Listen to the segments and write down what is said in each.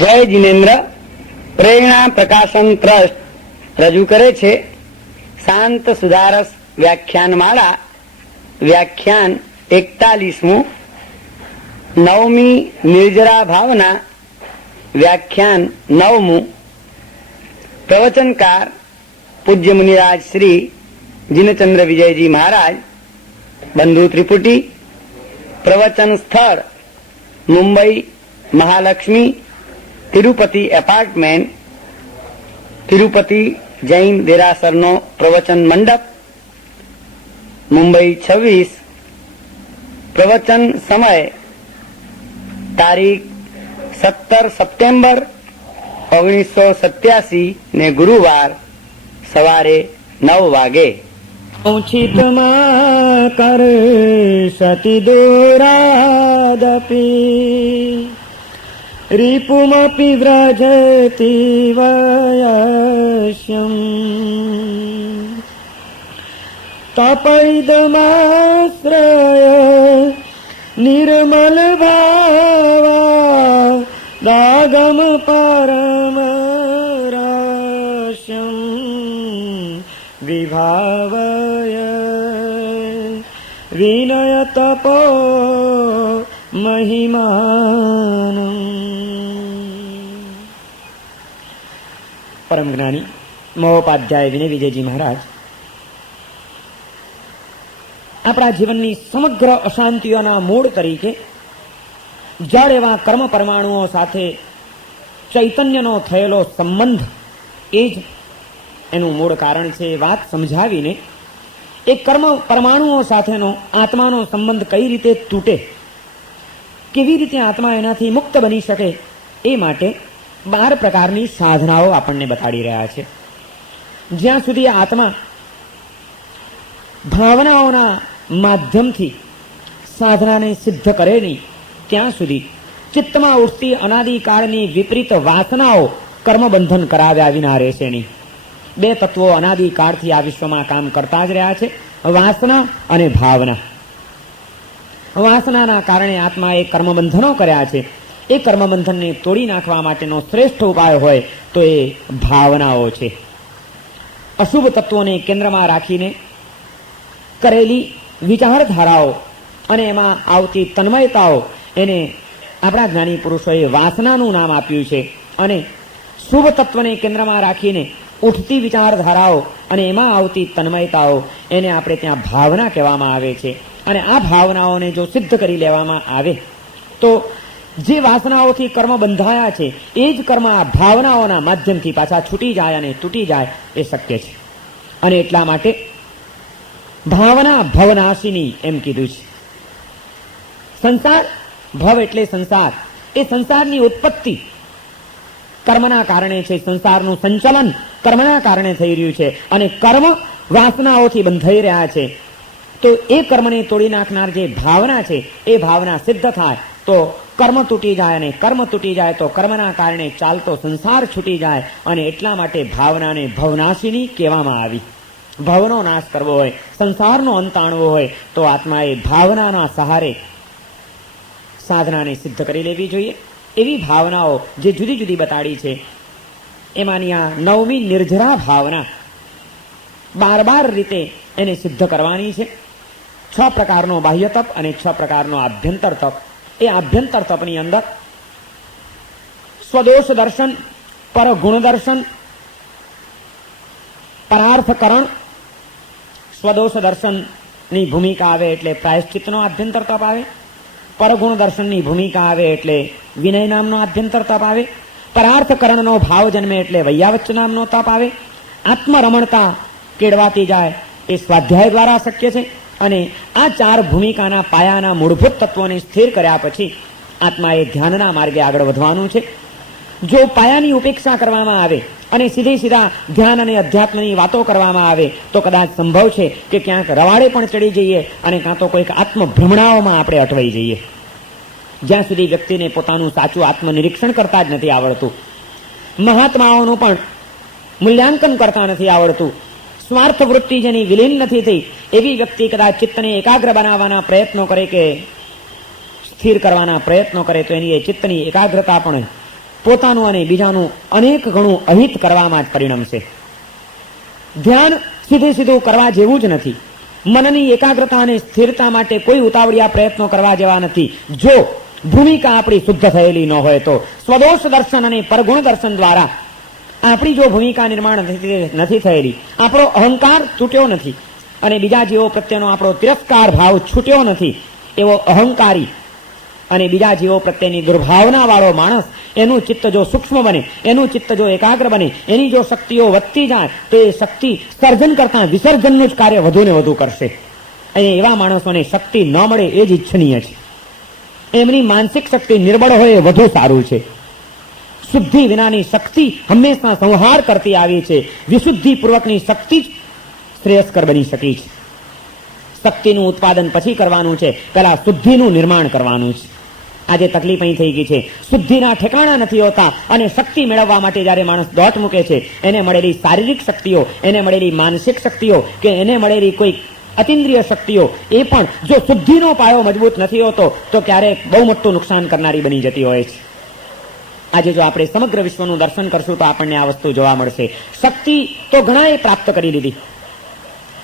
જય જિનેન્દ્ર પ્રેરણા પ્રકાશન ટ્રસ્ટ રજૂ કરે છે શાંત સુધારસ વ્યાખ્યાનમાળા વ્યાખ્યાન 41મું નવમી નિર્જરા ભાવના વ્યાખ્યાન 9મું પ્રવચનકાર પૂજ્ય મુનિરાજ શ્રી જીનચંદ્ર વિજયજી મહારાજ બંધુ ત્રિપુટી પ્રવચન સ્થળ મુંબઈ મહાલક્ષ્મી તિરુપતિ એપાર્ટમેન્ટ તિરુપતિ જૈન દેરાસરનો પ્રવચન મંડપ મુંબઈ 26 પ્રવચન સમય તારીખ 17 સપ્ટેમ્બર 1987 ને ગુરુવાર સવારે 9 વાગે. ઉચિતમાં કર સતિ દોરાદપી રિપુમપી વ્રજતિ વયસ્યમ તપૈદમાશ્રય નિર્મલ ભાવા દાગમ પરમ રાશ્યમ વિભાવય વિનય તપો મહિમાનમ. પરમ જ્ઞાની મહોપાધ્યાય વિનય વિજયજી મહારાજ આપણા જીવનની સમગ્ર અશાંતિઓના મૂળ તરીકે જળ એવા કર્મ પરમાણુઓ સાથે ચૈતન્યનો થયેલો સંબંધ એ જ એનું મૂળ કારણ છે. વાત સમજાવીને એ કર્મ પરમાણુઓ સાથેનો આત્માનો સંબંધ કઈ રીતે તૂટે, કેવી રીતે આત્મા એનાથી મુક્ત બની શકે, એ માટે 12 પ્રકારની સાધનાઓ આપણને બતાડી રહ્યા છે. જ્યાં સુધી આત્મા ભાવનાઓના માધ્યમથી સાધનાને સિદ્ધ કરે નહીં ત્યાં સુધી ચિત્તમાં ઉઠતી અનાદિકાળની વિપરીત વાસનાઓ કર્મબંધન કરાવ્યા વિના રહેશે નહીં. 2 તત્વો અનાદિકાળથી આ વિશ્વમાં કામ કરતા જ રહ્યા છે, વાસના અને ભાવના. વાસનાના કારણે આત્માએ કર્મબંધનો કર્યા છે. એ કર્મબંધનને તોડી નાખવા માટેનો શ્રેષ્ઠ ઉપાય હોય તો એ ભાવનાઓ છે. અશુભ તત્વોને કેન્દ્રમાં રાખીને કરેલી વિચારધારાઓ અને એમાં આવતી તન્મયતાઓ એને આપણા જ્ઞાની પુરુષોએ વાસનાનું નામ આપ્યું છે. અને શુભ તત્વને કેન્દ્રમાં રાખીને ઉઠતી વિચારધારાઓ અને એમાં આવતી તન્મયતાઓ એને આપણે ત્યાં ભાવના કહેવામાં આવે છે. અને આ ભાવનાઓને જો સિદ્ધ કરી લેવામાં આવે તો જે વાસનાઓથી કર્મ બંધાયા છે એ જ કર્મ આ ભાવનાઓના માધ્યમથી પાછા છૂટી જાય અને તૂટી જાય એ શક્ય છે. અને એટલા માટે ભાવના ભવનાશિની એમ કીધું છે. સંસાર, ભવ એટલે સંસાર, એ સંસારની ઉત્પત્તિ કર્મના કારણે છે. સંસારનું સંચાલન કર્મના કારણે થઈ રહ્યું છે અને કર્મ વાસનાઓથી બંધાઈ રહ્યા છે. તો એ કર્મને તોડી નાખનાર જે ભાવના છે એ ભાવના સિદ્ધ થાય તો કર્મ તૂટી જાય, અને કર્મ તૂટી જાય તો કર્મના કારણે ચાલતો સંસાર છૂટી જાય. અને એટલા માટે ભાવનાને ભવનાશિની કહેવામાં આવી. ભવનો નાશ કરવો હોય, સંસારનો અંત આણવો હોય તો આત્માએ ભાવનાના સહારે સાધનાને સિદ્ધ કરી લેવી જોઈએ. એવી ભાવનાઓ જે જુદી જુદી બતાડી છે એમાંની આ 9મી નિર્જરા ભાવના 12 રીતે એને સિદ્ધ કરવાની છે. 6 પ્રકારનો બાહ્ય તપ અને 6 પ્રકારનો આભ્યંતર તપ. એ આભ્યંતર તપની અંદર સ્વદોષ દર્શન, પરગુણ દર્શન, પરાર્થકરણ. સ્વદોષ દર્શનની ભૂમિકા આવે એટલે પ્રાયશ્ચિતનો આભ્યંતર તપ આવે. પરગુણ દર્શનની ભૂમિકા આવે એટલે વિનય નામનો આભ્યંતર તપ આવે. પરાર્થકરણનો ભાવ જન્મે એટલે વૈયાવચ્ચ નામનો તપ આવે. આત્મરમણતા કેળવાતી જાય એ સ્વાધ્યાય દ્વારા શક્ય છે. અને આ 4 ભૂમિકાના પાયાના મૂળભૂત તત્વોને સ્થિર કર્યા પછી આત્માએ ધ્યાનના માર્ગે આગળ વધવાનું છે. જો પાયાની ઉપેક્ષા કરવામાં આવે અને સીધા ધ્યાન અને અધ્યાત્મની વાતો કરવામાં આવે તો કદાચ સંભવ છે કે ક્યાંક રવાડે પણ ચડી જઈએ અને કાં તો કોઈક આત્મભ્રમણાઓમાં આપણે અટવાઈ જઈએ. જ્યાં સુધી વ્યક્તિને પોતાનું સાચું આત્મનિરીક્ષણ કરતા જ નથી આવડતું, મહાત્માઓનું પણ મૂલ્યાંકન કરતા નથી આવડતું, સ્વાર્થ વૃત્તિ જેની વિલીન નથી થઈ એવી વ્યક્તિ કદાચ ચિત્તને એકાગ્ર બનાવવાના પ્રયત્નો કરે કે સ્થિર કરવાના પ્રયત્નો કરે તો એની એ ચિત્તની એકાગ્રતા પણ પોતાનું અને બીજાનું અનેક ગણું અહિત કરવામાં જ પરિણમશે. ધ્યાન સીધું કરવા જેવું જ નથી. મનની એકાગ્રતા અને સ્થિરતા માટે કોઈ ઉતાવળિયા પ્રયત્નો કરવા જેવા નથી. જો ભૂમિકા આપણી શુદ્ધ થયેલી ન હોય તો સ્વદોષ દર્શન અને પરગુણ દર્શન દ્વારા આપણી જો ભૂમિકા નિર્માણ નથી થયેલી, આપણો અહંકાર તૂટ્યો નથી અને બીજા જીવો પ્રત્યેનો આપણો તિરસ્કાર ભાવ છૂટ્યો નથી, એવો અહંકારી અને બીજા જીવો પ્રત્યેની દુર્ભાવના વાળો માણસ, એનું ચિત્ત જો સૂક્ષ્મ બને, એનું ચિત્ત જો એકાગ્ર બને, એની જો શક્તિઓ વધતી જાય તો એ શક્તિ સર્જન કરતા વિસર્જનનું જ કાર્ય વધુ ને વધુ કરશે. અને એવા માણસોને શક્તિ ન મળે એ જ ઈચ્છનીય છે. એમની માનસિક શક્તિ નિર્બળ હોય એ વધુ સારું છે. શુદ્ધિ વિનાની શક્તિ હંમેશા સંહાર કરતી આવી છે. વિશુદ્ધિ પૂર્વકની શક્તિ જ શ્રેયસ્કર બની શકી છે. શક્તિનું ઉત્પાદન પછી કરવાનું છે, પહેલા શુદ્ધિનું નિર્માણ કરવાનું છે. આજે તકલીફ અહીં થઈ ગઈ છે, શુદ્ધિના ઠેકાણા નથી હોતા અને શક્તિ મેળવવા માટે જ્યારે માણસ દોટ મૂકે છે, એને મળેલી શારીરિક શક્તિઓ, એને મળેલી માનસિક શક્તિઓ કે એને મળેલી કોઈ અતિન્દ્રિય શક્તિઓ એ પણ જો શુદ્ધિનો પાયો મજબૂત નથી હોતો તો ક્યારેક બહુ મોટું નુકસાન કરનારી બની જતી હોય છે. આજે જો આપણે સમગ્ર વિશ્વનું દર્શન કરશું તો આપણને આ વસ્તુ જોવા મળશે. શક્તિ તો ઘણાએ પ્રાપ્ત કરી લીધી,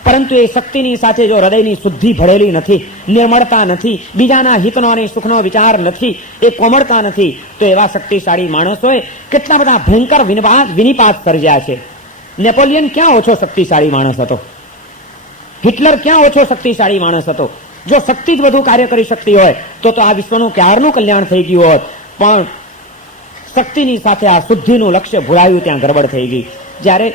પરંતુ એ શક્તિની સાથે જો હૃદયની શુદ્ધિ ભળેલી નથી, નિર્મળતા નથી, બીજાના હિતનો અને સુખનો વિચાર નથી, એ કોમળતા નથી, તો એવા શક્તિશાળી માણસોએ કેટલા બધા ભયંકર વિનિપાત સર્જ્યા છે. નેપોલિયન ક્યાં ઓછો શક્તિશાળી માણસ હતો? હિટલર ક્યાં ઓછો શક્તિશાળી માણસ હતો? જો શક્તિ જ બધું કાર્ય કરી શકતી હોય તો આ વિશ્વનું ક્યારનું કલ્યાણ થઈ ગયું હોત. પણ શક્તિની સાથે આ શુદ્ધિનું લક્ષ્ય ભૂલાયું, ત્યાં ગરબડ થઈ ગઈ. જ્યારે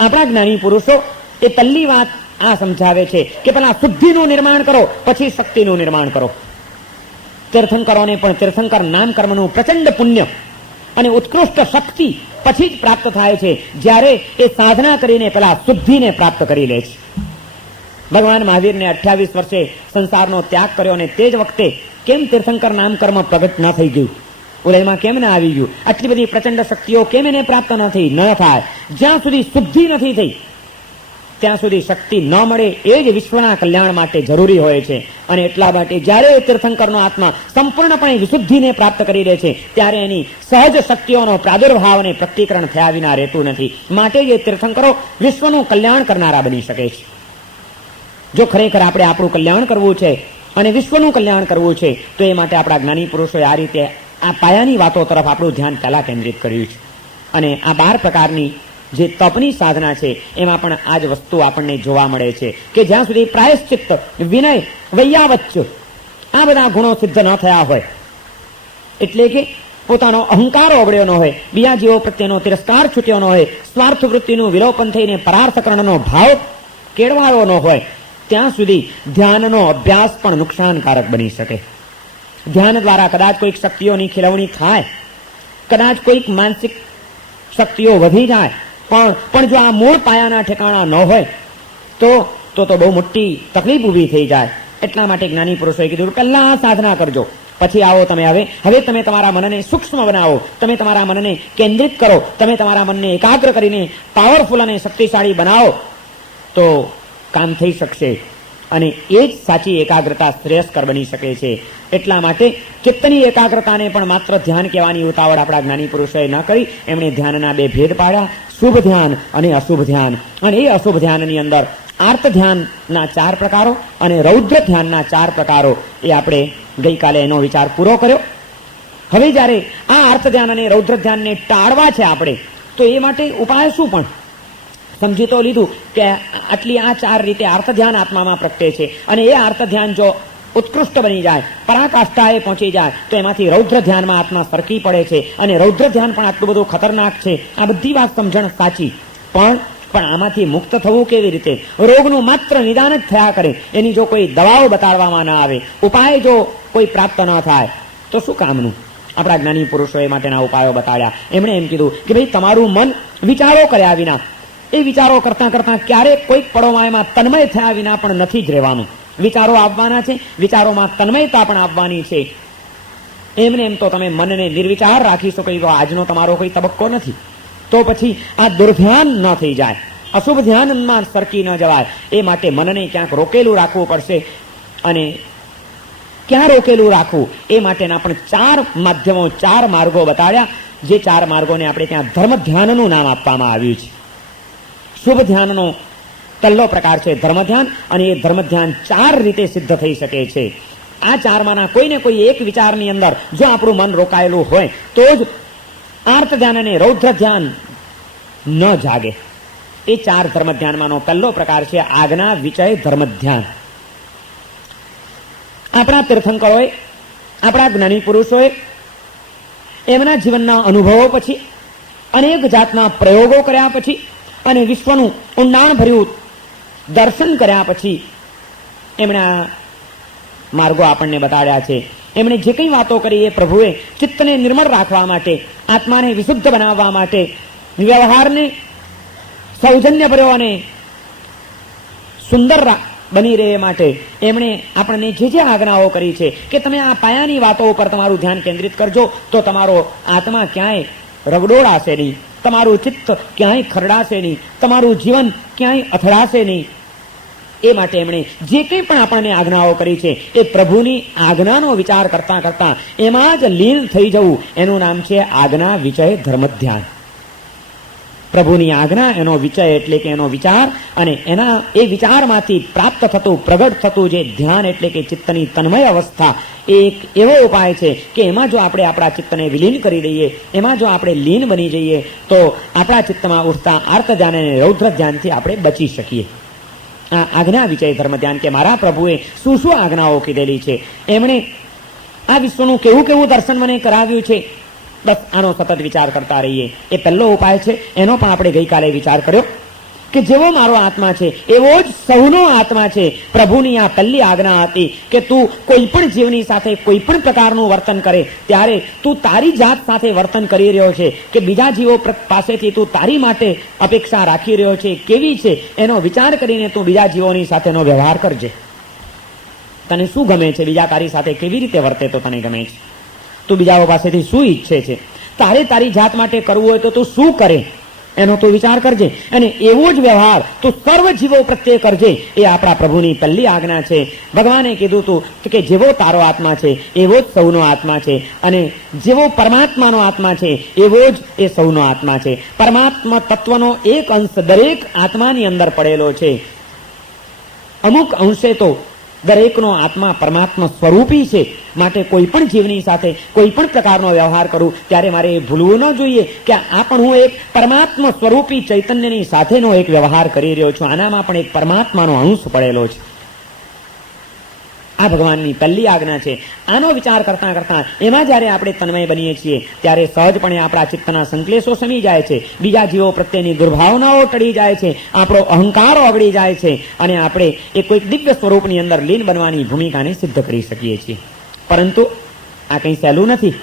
આપણા જ્ઞાની પુરુષો એ પહેલી વાત આ સમજાવે છે કે પહેલા શુદ્ધિનું નિર્માણ કરો, પછી શક્તિનું નિર્માણ કરો. તીર્થંકરોને પણ તીર્થંકર નામ કર્મનું પ્રચંડ પુણ્ય અને ઉત્કૃષ્ટ શક્તિ પછી જ પ્રાપ્ત થાય છે, જ્યારે એ સાધના કરીને પહેલા શુદ્ધિને પ્રાપ્ત કરી લે છે. ભગવાન મહાવીરને 28 વર્ષે સંસારનો ત્યાગ કર્યો અને તે જ વખતે કેમ તીર્થંકર નામ કર્મ પ્રગટ ન થઈ ગયું? ઉદયમાં કેમ ના આવી ગયું? આટલી બધી પ્રચંડ શક્તિઓ કેમ એને પ્રાપ્ત ન થાય? જ્યાં સુધી શુદ્ધિ નથી થઈ ત્યાં સુધી શક્તિ ન મળે એ જ વિશ્વના કલ્યાણ માટે જરૂરી હોય છે. અને એટલા માટે જ્યારે તીર્થંકરનો આત્મા સંપૂર્ણપણે વિશુદ્ધિને પ્રાપ્ત કરી લે છે ત્યારે એની સહજ શક્તિઓનો પ્રાદુર્ભાવ અને પ્રકટીકરણ થયા વિના રહેતું નથી. માટે જે તીર્થંકરો વિશ્વનું કલ્યાણ કરનારા બની શકે છે. જો ખરેખર આપણે આપણું કલ્યાણ કરવું છે અને વિશ્વનું કલ્યાણ કરવું છે તો એ માટે આપણા જ્ઞાની પુરુષોએ આ રીતે આ પાયાની વાતો તરફ આપણું ધ્યાન પહેલા કેન્દ્રિત કર્યું છે. અને આ 12 પ્રકારની જે તપની સાધના છે એમાં પણ આ જ વસ્તુ આપણને જોવા મળે છે કે જ્યાં સુધી પ્રાયશ્ચિત્ત, વિનય, વૈયાવચ્ચ આ બધા ગુણો સિદ્ધ ન થયા હોય, એટલે કે પોતાનો અહંકાર ઓગળ્યો ન હોય, બીજા જીવો પ્રત્યેનો તિરસ્કાર છૂટ્યો ન હોય, સ્વાર્થ વૃત્તિનું વિલોપન થઈને પરાર્થકરણનો ભાવ કેળવાયો ન હોય, ત્યાં સુધી ધ્યાનનો અભ્યાસ પણ નુકસાનકારક બની શકે. ધ્યાન દ્વારા કદાચ કોઈક શક્તિઓની ખીલવણી થાય, કદાચ કોઈક માનસિક શક્તિઓ વધી જાય, પણ જો આ મૂળ પાયાના ઠેકાણા ન હોય તો બહુ મોટી તકલીફ ઊભી થઈ જાય. એટલા માટે જ્ઞાની પુરુષોએ કીધું પહેલા આ સાધના કરજો, પછી આવો તમે હવે તમે તમારા મનને સૂક્ષ્મ બનાવો, તમે તમારા મનને કેન્દ્રિત કરો, તમે તમારા મનને એકાગ્ર કરીને પાવરફુલ અને શક્તિશાળી બનાવો તો કામ થઈ શકશે. અને એ જ સાચી એકાગ્રતા શ્રેયસ્કર બની શકે છે. એટલા માટે ચિત્તની એકાગ્રતાને પણ માત્ર ધ્યાન કહેવાની ઉતાવળ આપણા જ્ઞાની પુરુષોએ ન કરી. એમણે ધ્યાનના 2 ભેદ પાડ્યા, શુભ ધ્યાન અને અશુભ ધ્યાન. અને એ અશુભ ધ્યાનની અંદર આર્ત ધ્યાનના 4 પ્રકારો અને રૌદ્ર ધ્યાનના 4 પ્રકારો એ આપણે ગઈકાલે એનો વિચાર પૂરો કર્યો. હવે જ્યારે આ આર્ત ધ્યાન અને રૌદ્ર ધ્યાનને ટાળવા છે આપણે, તો એ માટે ઉપાય શું? પણ સમજી તો લીધું કે આટલી આ 4 રીતે આર્ત ધ્યાન આત્મામાં પ્રગટે છે. અને એ આર્ત ધ્યાન જો ઉત્કૃષ્ટ બની જાય, પરાકાષ્ઠાએ પહોંચી જાય તો એમાંથી રૌદ્ર ધ્યાનમાં આત્મા સરકી પડે છે. અને રૌદ્ર ધ્યાન પણ આટલું બધું ખતરનાક છે, આ બધી વાત સમજણ સાચી. પણ આમાંથી મુક્ત થવું કેવી રીતે? રોગનું માત્ર નિદાન જ થયા કરે, એની જો કોઈ દવાઓ બતાડવામાં ન આવે, ઉપાય જો કોઈ પ્રાપ્ત ન થાય તો શું કામનું? આપણા જ્ઞાની પુરુષોએ માટેના ઉપાયો બતાડ્યા. એમણે એમ કીધું કે ભાઈ તમારું મન વિચારો કર્યા વિના, એ વિચારો કરતા કરતા ક્યારેક કોઈક પળોમાં એમાં તન્મય થયા વિના પણ નથી જ રહેવાનું. વિચારો આવવાના છે, વિચારોમાં તન્મયતા પણ આવવાની છે. એમને એમ તો તમે મનને નિર્વિચાર રાખી શકો એવો આજનો તમારો કોઈ તબક્કો નથી. તો પછી આ દુર્ધ્યાન ન થઈ જાય, અશુભ ધ્યાનમાં સરકી ન જવાય, એ માટે મનને ક્યાંક રોકેલું રાખવું પડશે. અને ક્યાં રોકેલું રાખવું એ માટેના પણ 4 માધ્યમો, 4 માર્ગો બતાડ્યા. જે 4 માર્ગોને આપણે ત્યાં ધર્મ ધ્યાનનું નામ આપવામાં આવ્યું છે. શુભ ધ્યાનનો પહેલો પ્રકાર છે ધર્મ ધ્યાન, અને એ ધર્મ ધ્યાન 4 રીતે સિદ્ધ થઈ શકે છે. આ 4માના કોઈને કોઈ એક વિચારની અંદર જો આપણું મન રોકાયેલું હોય તો જ આર્ત ધ્યાન અને રૌદ્ર ધ્યાન ન જાગે. એ 4 ધર્મ ધ્યાનમાંનો પહેલો પ્રકાર છે આજ્ઞા વિચય ધર્મ ધ્યાન. આપણા તીર્થંકરોએ, આપણા જ્ઞાની પુરુષોએ એમના જીવનના અનુભવો પછી, અનેક જાતના પ્રયોગો કર્યા પછી અને વિશ્વનું ઊંડાણ ભર્યું દર્શન કર્યા પછી એમણે આ માર્ગો આપણને બતાડ્યા છે. એમણે જે કંઈ વાતો કરી એ પ્રભુએ ચિત્તને નિર્મળ રાખવા માટે, આત્માને વિશુદ્ધ બનાવવા માટે, વ્યવહારને સૌજન્યભર્યો અને સુંદર બની રહે માટે એમણે આપણને જે જે આજ્ઞાઓ કરી છે કે તમે આ પાયાની વાતો ઉપર તમારું ધ્યાન કેન્દ્રિત કરજો તો તમારો આત્મા ક્યાંય રગડોળાશે નહીં, તમારું ચિત્ત ક્યાંય ખરડાશે નહીં, તમારું જીવન ક્યાંય અથડાશે નહીં. એ માટે એમણે જે કંઈ પણ આપણને આજ્ઞાઓ કરી છે એ પ્રભુની આજ્ઞાનો વિચાર કરતા કરતા એમાં જ લીન થઈ જવું, એનું નામ છે આજ્ઞા વિચય ધર્મ ધ્યાન. પ્રભુની આજ્ઞા, એનો વિચય એટલે કે એનો વિચાર, અને એના એ વિચારમાંથી પ્રાપ્ત થતું, પ્રગટ થતું જે ધ્યાન એટલે કે ચિત્તની તન્મય અવસ્થા, એ એક એવો ઉપાય છે કે એમાં જો આપણે આપણા ચિત્તને વિલીન કરી દઈએ, એમાં જો આપણે લીન બની જઈએ તો આપણા ચિત્તમાં ઉઠતા આર્ત ધ્યાન અને રૌદ્ર ધ્યાનથી આપણે બચી શકીએ. આ આજ્ઞા વિચય ધર્મ ધ્યાન કે મારા પ્રભુએ શું શું આજ્ઞાઓ કીધેલી છે, એમણે આ વિશ્વનું કેવું કેવું દર્શન મને કરાવ્યું છે, બસ આનો સતત વિચાર કરતા રહીએ. એ પહેલો ઉપાય છે. એનો પણ આપણે ગઈકાલે વિચાર કર્યો કે જેવો મારો આત્મા છે એવો જ સૌનો આત્મા છે. પ્રભુની આ પહેલી આજ્ઞા હતી કે તું કોઈ પણ જીવની સાથે કોઈ પણ પ્રકારનું વર્તન કરે ત્યારે તું તારી જાત સાથે વર્તન કરી રહ્યો છે કે બીજા જીવો પાસેથી તું તારી માટે અપેક્ષા રાખી રહ્યો છે કેવી છે, એનો વિચાર કરીને તું બીજા જીવોની સાથેનો વ્યવહાર કરજે. તને શું ગમે છે, બીજા તારી સાથે કેવી રીતે વર્તે તો તને ગમે છે, તું બીજાઓ પાસેથી શું ઈચ્છે છે, તારે તારી જાત માટે કરવું હોય તો તું શું કરે એનો તું વિચાર કરજે, અને એવો જ વ્યવહાર તું સર્વ જીવો પ્રત્યે કરજે. એ આપણા પ્રભુની પહેલી આજ્ઞા છે. ભગવાને કીધું તું કે જેવો તારો આત્મા છે એવો જ સૌનો આત્મા છે, અને જેવો પરમાત્માનો આત્મા છે એવો જ એ સૌનો આત્મા છે. પરમાત્મા તત્વનો એક અંશ દરેક આત્માની અંદર પડેલો છે. અમુક અંશે તો દરેકનો આત્મા પરમાત્મા સ્વરૂપી છે. માટે કોઈ પણ જીવની સાથે કોઈ પણ પ્રકારનો વ્યવહાર કરું ત્યારે મારે એ ભૂલવું ન જોઈએ કે આ પણ હું એક પરમાત્મા સ્વરૂપી ચૈતન્યની સાથેનો એક વ્યવહાર કરી રહ્યો છું, આનામાં પણ એક પરમાત્માનો અંશ પડેલો છે. આ ભગવાનની પહેલી આજ્ઞા છે. આનો વિચાર કરતા કરતા એમાં જ્યારે આપણે તન્મય બનીએ છીએ ત્યારે સહજપણે આપણા ચિત્તના સંકલેશો શમી જાય છે, બીજા જીવો પ્રત્યેની દુર્ભાવનાઓ ટળી જાય છે, આપણો અહંકાર ઓગળી જાય છે, અને આપણે એ કોઈક દિવ્ય સ્વરૂપની અંદર લીન બનવાની ભૂમિકાને સિદ્ધ કરી શકીએ છીએ. પરંતુ આ કંઈ સહેલું નથી.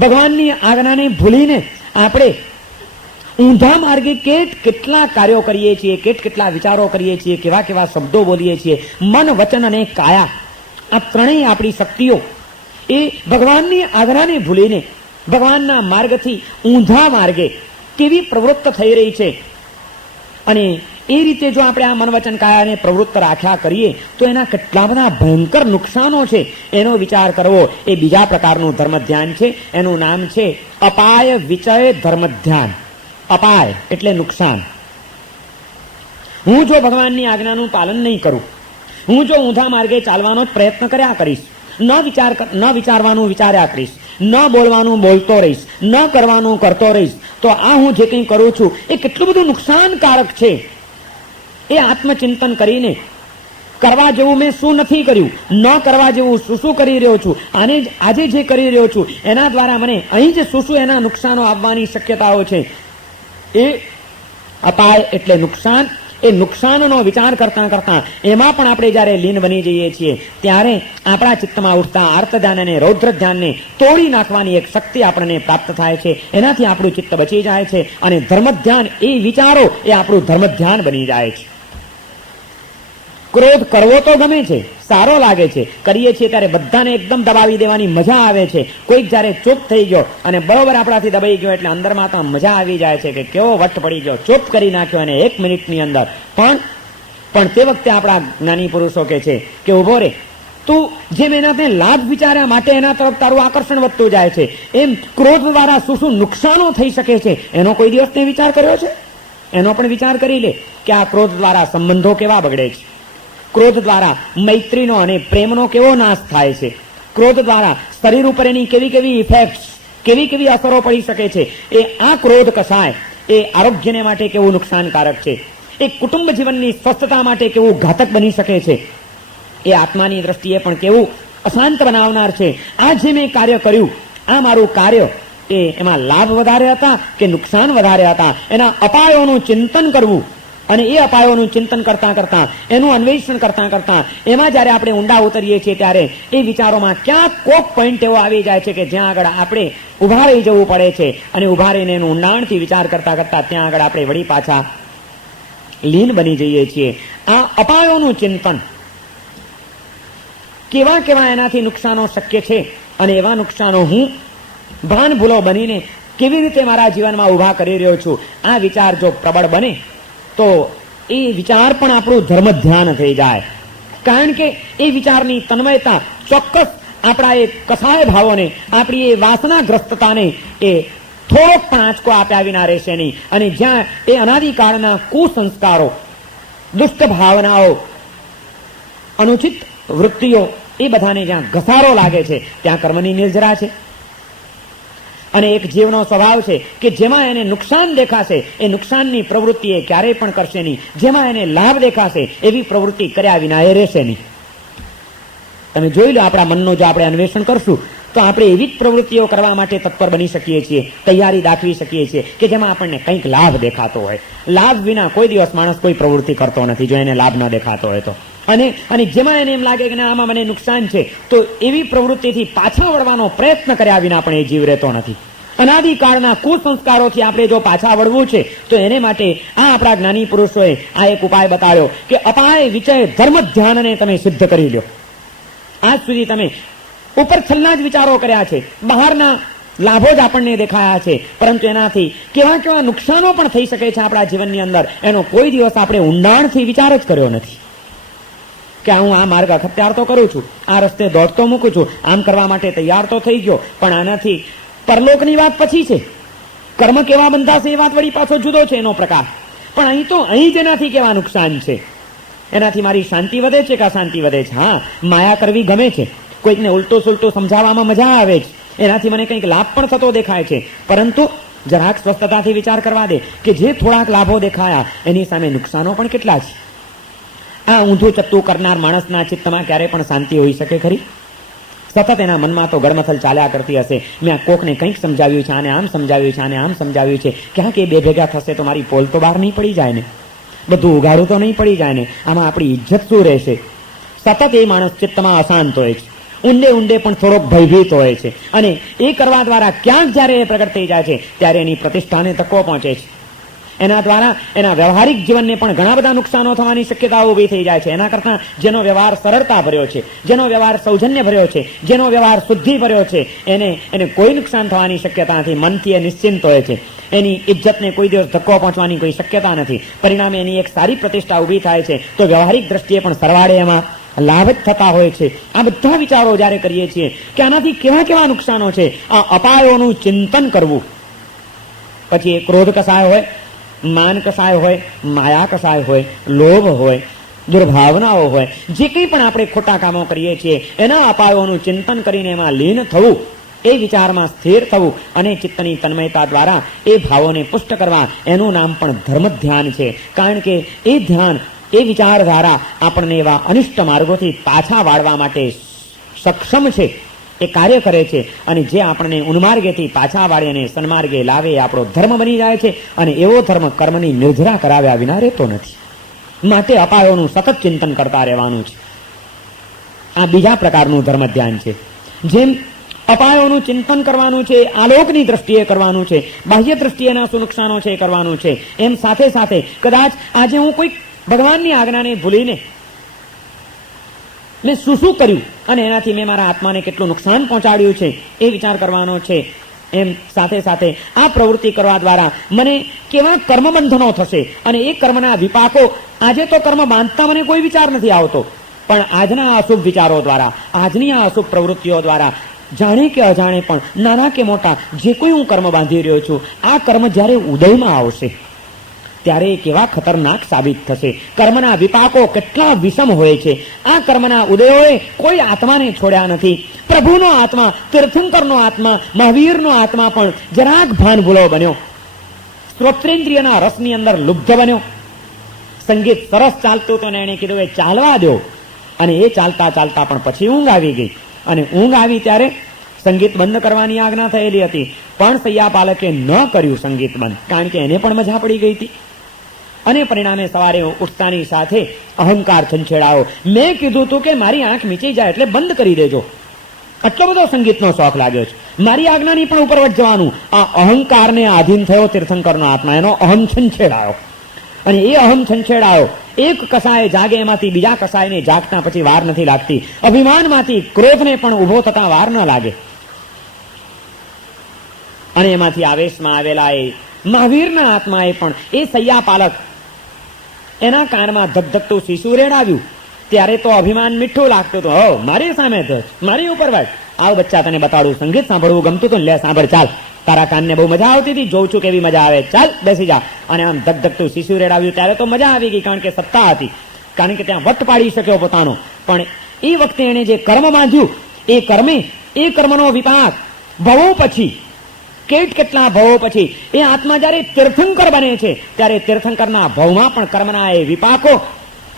ભગવાનની આજ્ઞાને ભૂલીને આપણે ઊંધા માર્ગે કેટલા કાર્યો કરીએ છીએ, કેટલા વિચારો કરીએ છીએ, કેવા કેવા શબ્દો બોલીએ છીએ. મન, વચન અને કાયા, આ ત્રણેય આપણી શક્તિઓ એ ભગવાનની આજ્ઞાને ભૂલીને ભગવાનના માર્ગથી ઊંધા માર્ગે કેવી પ્રવૃત્ત થઈ રહી છે. અને એ રીતે જો આપણે આ મન, વચન, કાયાને પ્રવૃત્ત રાખ્યા કરીએ તો એના કેટલા બધા ભયંકર નુકસાનો છે. એનો વિચાર કરવો એ બીજા પ્રકારનું ધર્મ ધ્યાન છે. એનું નામ છે અપાય વિચય ધર્મ ધ્યાન. અપાય એટલે નુકસાન. હું જો ભગવાનની આજ્ઞાનું પાલન નહીં કરું, હું જો ઊંધા માર્ગે ચાલવાનો જ પ્રયત્ન કર્યા કરીશ, ન વિચારવાનું વિચાર્યા કરીશ, ન બોલવાનું બોલતો રહીશ, ન કરવાનું કરતો રહીશ, તો આ હું જે કંઈ કરું છું એ કેટલું બધું નુકસાનકારક છે. એ આત્મચિંતન કરીને કરવા જેવું મેં શું નથી કર્યું, ન કરવા જેવું શું કરી રહ્યો છું, આને આજે જે કરી રહ્યો છું એના દ્વારા મને અહીં જ શું એના નુકસાનો આવવાની શક્યતાઓ છે. એ અપાય એટલે નુકસાન. એ નુકસાનનો વિચાર કરતા કરતા એમાં પણ આપણે જ્યારે લીન બની જઈએ છીએ ત્યારે આપણા ચિત્તમાં ઉઠતા આર્ત ધ્યાન અને રૌદ્ર ધ્યાનને તોડી નાખવાની એક શક્તિ આપણને પ્રાપ્ત થાય છે. એનાથી આપણું ચિત્ત બચી જાય છે, અને ધર્મ ધ્યાન એ વિચારો એ આપણું ધર્મ ધ્યાન બની જાય છે. ક્રોધ કરવો તો ગમે છે, સારો લાગે છે, કરીએ છીએ ત્યારે બધાને એકદમ દબાવી દેવાની મજા આવે છે. કોઈક જ્યારે ચૂપ થઈ ગયો અને બરોબર આપણાથી દબાઈ ગયો એટલે અંદરમાં તો મજા આવી જાય છે કે કેવો વટ પડી ગયો, ચૂપ કરી નાખ્યો અને 1 મિનિટની અંદર. પણ તે વખતે આપણા જ્ઞાની પુરુષો કહે છે કે ઉભો રે, તું જેમ એનાથી લાભ વિચાર્યા માટે એના તરફ તારું આકર્ષણ વધતું જાય છે, એમ ક્રોધ દ્વારા શું શું નુકસાનો થઈ શકે છે એનો કોઈ દિવસ તે વિચાર કર્યો છે? એનો પણ વિચાર કરી લે કે આ ક્રોધ દ્વારા સંબંધો કેવા બગડે છે, ક્રોધ દ્વારા મૈત્રીનો અને પ્રેમનો કેવો નાશ થાય છે, ક્રોધ દ્વારા શરીર ઉપર એની કેવી કેવી ઇફેક્ટ્સ, કેવી કેવી અસરો પડી શકે છે. એ આ ક્રોધ કસાય એ આરોગ્યને માટે કેવું નુકસાનકારક છે, એ કુટુંબ જીવનની સ્વસ્થતા માટે કેવું ઘાતક બની શકે છે, એ આત્માની દ્રષ્ટિએ પણ કેવું અશાંત બનાવનાર છે. આ જે મેં કાર્ય કર્યું, આ મારું કાર્ય, એ એમાં લાભ વધારે હતા કે નુકસાન વધારે હતા, એના અપાયોનું ચિંતન કરવું. અને એ અપાયોનું ચિંતન કરતા કરતા, એનું અન્વેષણ કરતા કરતા, એમાં જ્યારે આપણે ઊંડા ઉતરીએ છીએ ત્યારે એ વિચારોમાં ક્યાંક કોક પોઈન્ટ એવો આવી જાય છે કે જ્યાં આગળ આપણે ઉભા રહી જવું પડે છે, અને ઉભા રહીને એનું ઊંડાણથી વિચાર કરતા કરતા ત્યાં આગળ આપણે વળી પાછા લીન બની જઈએ છીએ. આ અપાયોનું ચિંતન, કેવા કેવા એનાથી નુકસાનો શક્ય છે, અને એવા નુકસાનો હું ભાન ભૂલો બનીને કેવી રીતે મારા જીવનમાં ઉભા કરી રહ્યો છું, આ વિચાર જો પ્રબળ બને તો એ વિચાર પણ આપણું ધર્મ ધ્યાન થઈ જાય. કારણ કે એ વિચારની તન્મયતા ચોક્કસ આપણા એ કસાય ભાવોને, આપણી એ વાસનાગ્રસ્તતાને એ થોડોક પણ આંચકો આપ્યા વિના રહેશે નહીં. અને જ્યાં એ અનાદિકાળના કુસંસ્કારો, દુષ્ટ ભાવનાઓ, અનુચિત વૃત્તિઓ, એ બધાને જ્યાં ઘસારો લાગે છે ત્યાં કર્મની નિર્જરા છે. અને એક જીવનો સ્વભાવ છે કે જેમાં એને નુકસાન દેખાશે એ નુકસાનની પ્રવૃત્તિ એ ક્યારેય પણ કરશે નહીં, જેમાં એને લાભ દેખાશે એવી પ્રવૃત્તિ કર્યા વિના એ રહેશે નહીં. તમે જોઈ લો, આપણા મનનું જો આપણે અન્વેષણ કરશું તો આપણે એવી જ પ્રવૃત્તિઓ કરવા માટે તત્પર બની શકીએ છીએ, તૈયારી દાખવી શકીએ છીએ કે જેમાં આપણને કંઈક લાભ દેખાતો હોય. લાભ વિના કોઈ દિવસ માણસ કોઈ પ્રવૃત્તિ કરતો નથી જો એને લાભ ન દેખાતો હોય તો. અને જેમાં એને એમ લાગે કે આમાં મને નુકસાન છે તો એવી પ્રવૃત્તિથી પાછા વળવાનો પ્રયત્ન કર્યા વિના પણ એ જીવ રહેતો નથી. અનાદિકાળના કુસંસ્કારોથી આપણે જો પાછા વળવું છે તો એને માટે આ આપણા જ્ઞાની પુરુષોએ આ એક ઉપાય બતાવ્યો કે અપાય વિચય ધર્મ ધ્યાનને તમે સિદ્ધ કરી લો. આજ સુધી તમે ઉપર છલ્લા જ વિચારો કર્યા છે, બહારના લાભો જ આપણને દેખાયા છે, પરંતુ એનાથી કેવા કેવા નુકસાનો પણ થઈ શકે છે આપણા જીવનની અંદર એનો કોઈ દિવસ આપણે ઊંડાણથી વિચાર જ કર્યો નથી. કે હું આ માર્ગ અખત્યાર તો કરું છું, આ રસ્તે દોડતો મૂકું છું, આમ કરવા માટે તૈયાર તો થઈ ગયો, પણ આનાથી પરલોકની વાત પછી છે, કર્મ કેવા બંધાશે એ વાત વળી પાછો જુદો છે એનો પ્રકાર. પણ અહીં જ એનાથી કેવા નુકસાન છે, એનાથી મારી શાંતિ વધે છે કે અશાંતિ વધે છે? હા, માયા કરવી ગમે છે, કોઈકને ઉલટું સુલટું સમજાવવામાં મજા આવે છે, એનાથી મને કંઈક લાભ પણ થતો દેખાય છે, પરંતુ જરાક સ્વસ્થતાથી વિચાર કરવા દે કે જે થોડાક લાભો દેખાયા એની સામે નુકસાનો પણ કેટલા છે. આ ઊંધું ચત્તું કરનાર માણસના ચિત્તમાં ક્યારે પણ શાંતિ હોઈ શકે ખરી? સતત એના મનમાં તો ગડમથલ ચાલ્યા કરતી હશે, મેં કોકને કંઈક સમજાવ્યું છે, આને આમ સમજાવ્યું છે, આને આમ સમજાવ્યું છે, ક્યાંક એ બે ભેગા થશે તો મારી પોલ તો બહાર નહીં પડી જાય ને, બધું ઉઘાડું તો નહીં પડી જાય ને, આમાં આપણી ઇજ્જત શું રહેશે? સતત એ માણસ ચિત્તમાં અશાંત હોય છે, ઊંડે ઊંડે પણ થોડોક ભયભીત હોય છે, અને એ કરવા દ્વારા ક્યાંક જ્યારે એ પ્રગટ થઈ જાય છે ત્યારે એની પ્રતિષ્ઠાને તકો પહોંચે છે. એના દ્વારા એના વ્યવહારિક જીવનને પણ ઘણા બધા નુકસાનો થવાની શક્યતાઓ ઊભી થઈ જાય છે. એના કરતાં જેનો વ્યવહાર સરળતા ભર્યો છે, જેનો વ્યવહાર સૌજન્ય ભર્યો છે, જેનો વ્યવહાર શુદ્ધિ ભર્યો છે, એને કોઈ નુકસાન થવાની શક્યતા નથી. મનથી એ નિશ્ચિંત હોય છે, એની ઇજ્જતને કોઈ દિવસ ધક્કો પહોંચવાની કોઈ શક્યતા નથી. પરિણામે એની એક સારી પ્રતિષ્ઠા ઊભી થાય છે. તો વ્યવહારિક દ્રષ્ટિએ પણ સરવાળે એમાં લાભ જ થતા હોય છે. આ બધા વિચારો જ્યારે કરીએ છીએ કે આનાથી કેવા કેવા નુકસાનો છે, આ અપાયોનું ચિંતન કરવું. પછી એ ક્રોધ કસાય હોય, માન કસાય હોય, માયા કસાય હોય, લોભ હોય, દુર્ભાવનાઓ હોય, જે કંઈ પણ આપણે ખોટા કામો કરીએ છીએ એના અપાયોનું ચિંતન કરીને એમાં લીન થવું, એ વિચારમાં સ્થિર થવું અને ચિત્તની તન્મયતા દ્વારા એ ભાવોને પુષ્ટ કરવા, એનું નામ પણ ધર્મ ધ્યાન છે. કારણ કે એ ધ્યાન, એ વિચારધારા આપણને એવા અનિષ્ટ માર્ગોથી પાછા વાળવા માટે સક્ષમ છે, એ કાર્ય કરે છે. અને જે આપણને ઉન્માર્ગેથી પાછા વાળે અને સન્માર્ગે લાવે એ આપણો ધર્મ બની જાય છે. અને એવો ધર્મ કર્મની નિર્જરા કરાવ્યા વિના રહેતો નથી. માટે અપાયોનું સતત ચિંતન કરતા રહેવાનું છે. આ બીજા પ્રકારનું ધર્મ ધ્યાન છે. જેમ અપાયોનું ચિંતન કરવાનું છે, આલોકની દ્રષ્ટિએ કરવાનું છે, બાહ્ય દ્રષ્ટિએના શું નુકસાનો છે એ કરવાનું છે, એમ સાથે સાથે કદાચ આજે હું કોઈ ભગવાનની આજ્ઞાને ભૂલીને મેં શું કર્યું અને એનાથી મેં મારા આત્માને કેટલું નુકસાન પહોંચાડ્યું છે એ વિચાર કરવાનો છે. એમ સાથે સાથે આ પ્રવૃત્તિ કરવા દ્વારા મને કેવા કર્મબંધનો થશે અને એ કર્મના વિપાકો, આજે તો કર્મ બાંધતા મને કોઈ વિચાર નથી આવતો, પણ આજના અશુભ વિચારો દ્વારા, આજની આ અશુભ પ્રવૃત્તિઓ દ્વારા જાણે કે અજાણે પણ નાના કે મોટા જે કોઈ હું કર્મ બાંધી રહ્યો છું, આ કર્મ જ્યારે ઉદયમાં આવશે ત્યારે એ કેવા ખતરનાક સાબિત થશે. કર્મના વિપાકો કેટલા વિષમ હોય છે. આ કર્મના ઉદયોએ કોઈ આત્માને છોડ્યા નથી. પ્રભુનો આત્મા, તીર્થંકરનો આત્મા, મહાવીરનો આત્મા પણ જરાક ભાન ભૂલો બન્યો, શ્રોત્રેન્દ્રિયના રસની અંદર લુબ્ધ બન્યો. સંગીત સરસ ચાલતું હતું ને એને કીધું એ ચાલવા દો, અને એ ચાલતા ચાલતા પણ પછી ઊંઘ આવી ગઈ. અને ઊંઘ આવી ત્યારે સંગીત બંધ કરવાની આજ્ઞા થયેલી હતી, પણ સૈયાપાલકે ન કર્યું સંગીત બંધ, કારણ કે એને પણ મજા પડી ગઈ હતી. અને પરિણામે સવારે ઉઠતાની સાથે અહંકાર છંછેડાયો. મેં કીધું હતું કે મારી આંખ મીચી જાય એટલે બંધ કરી દેજો, આટલો બધો સંગીતનો શોખ લાગ્યો છે, મારી આજ્ઞાની પણ ઉપરવટ જવાનું. આ અહંકારને આધીન થયો તીર્થંકરનો આત્મા, એનો અહમ છંછેડાયો. અને એ અહમ છંછેડાયો. એક કસાય જાગે એમાંથી બીજા કસાયને જાગતા પછી વાર નથી લાગતી. અભિમાનમાંથી ક્રોધને પણ ઉભો થતા વાર ન લાગે. અને એમાંથી આવેશમાં આવેલા એ મહાવીરના આત્માએ પણ એ સૈયાપાલક એના કાનમાં ધગધગતું શીશુ રેડાવ્યું. ત્યારે તો અભિમાન મીઠું લાગતું હતું. હો, મારી સામે તો, મારી ઉપર વાત, આવ બચ્ચા તને બતાડું, સંગીત સાંભળવું ગમતું હતું, લે સાંભળ, ચાલ, તારા કાનને બહુ મજા આવતી હતી, જોઉં છું કેવી મજા આવે, ચાલ બેસી જા. અને આમ ધગધગતું શીશુ રેડાવ્યું. ત્યારે તો મજા આવી ગઈ, કારણ કે સત્તા હતી, કારણ કે ત્યાં વટ પાડી શક્યો પોતાનો. પણ એ વખતે એને જે કર્મ બાંધ્યું, એ કર્મનો વિપાક ભવો પછી, કેટલા ભવો પછી એ આત્મા જ્યારે તીર્થંકર બને છે, ત્યારે તીર્થંકરના ભવમાં પણ કર્મના એ વિપાકો,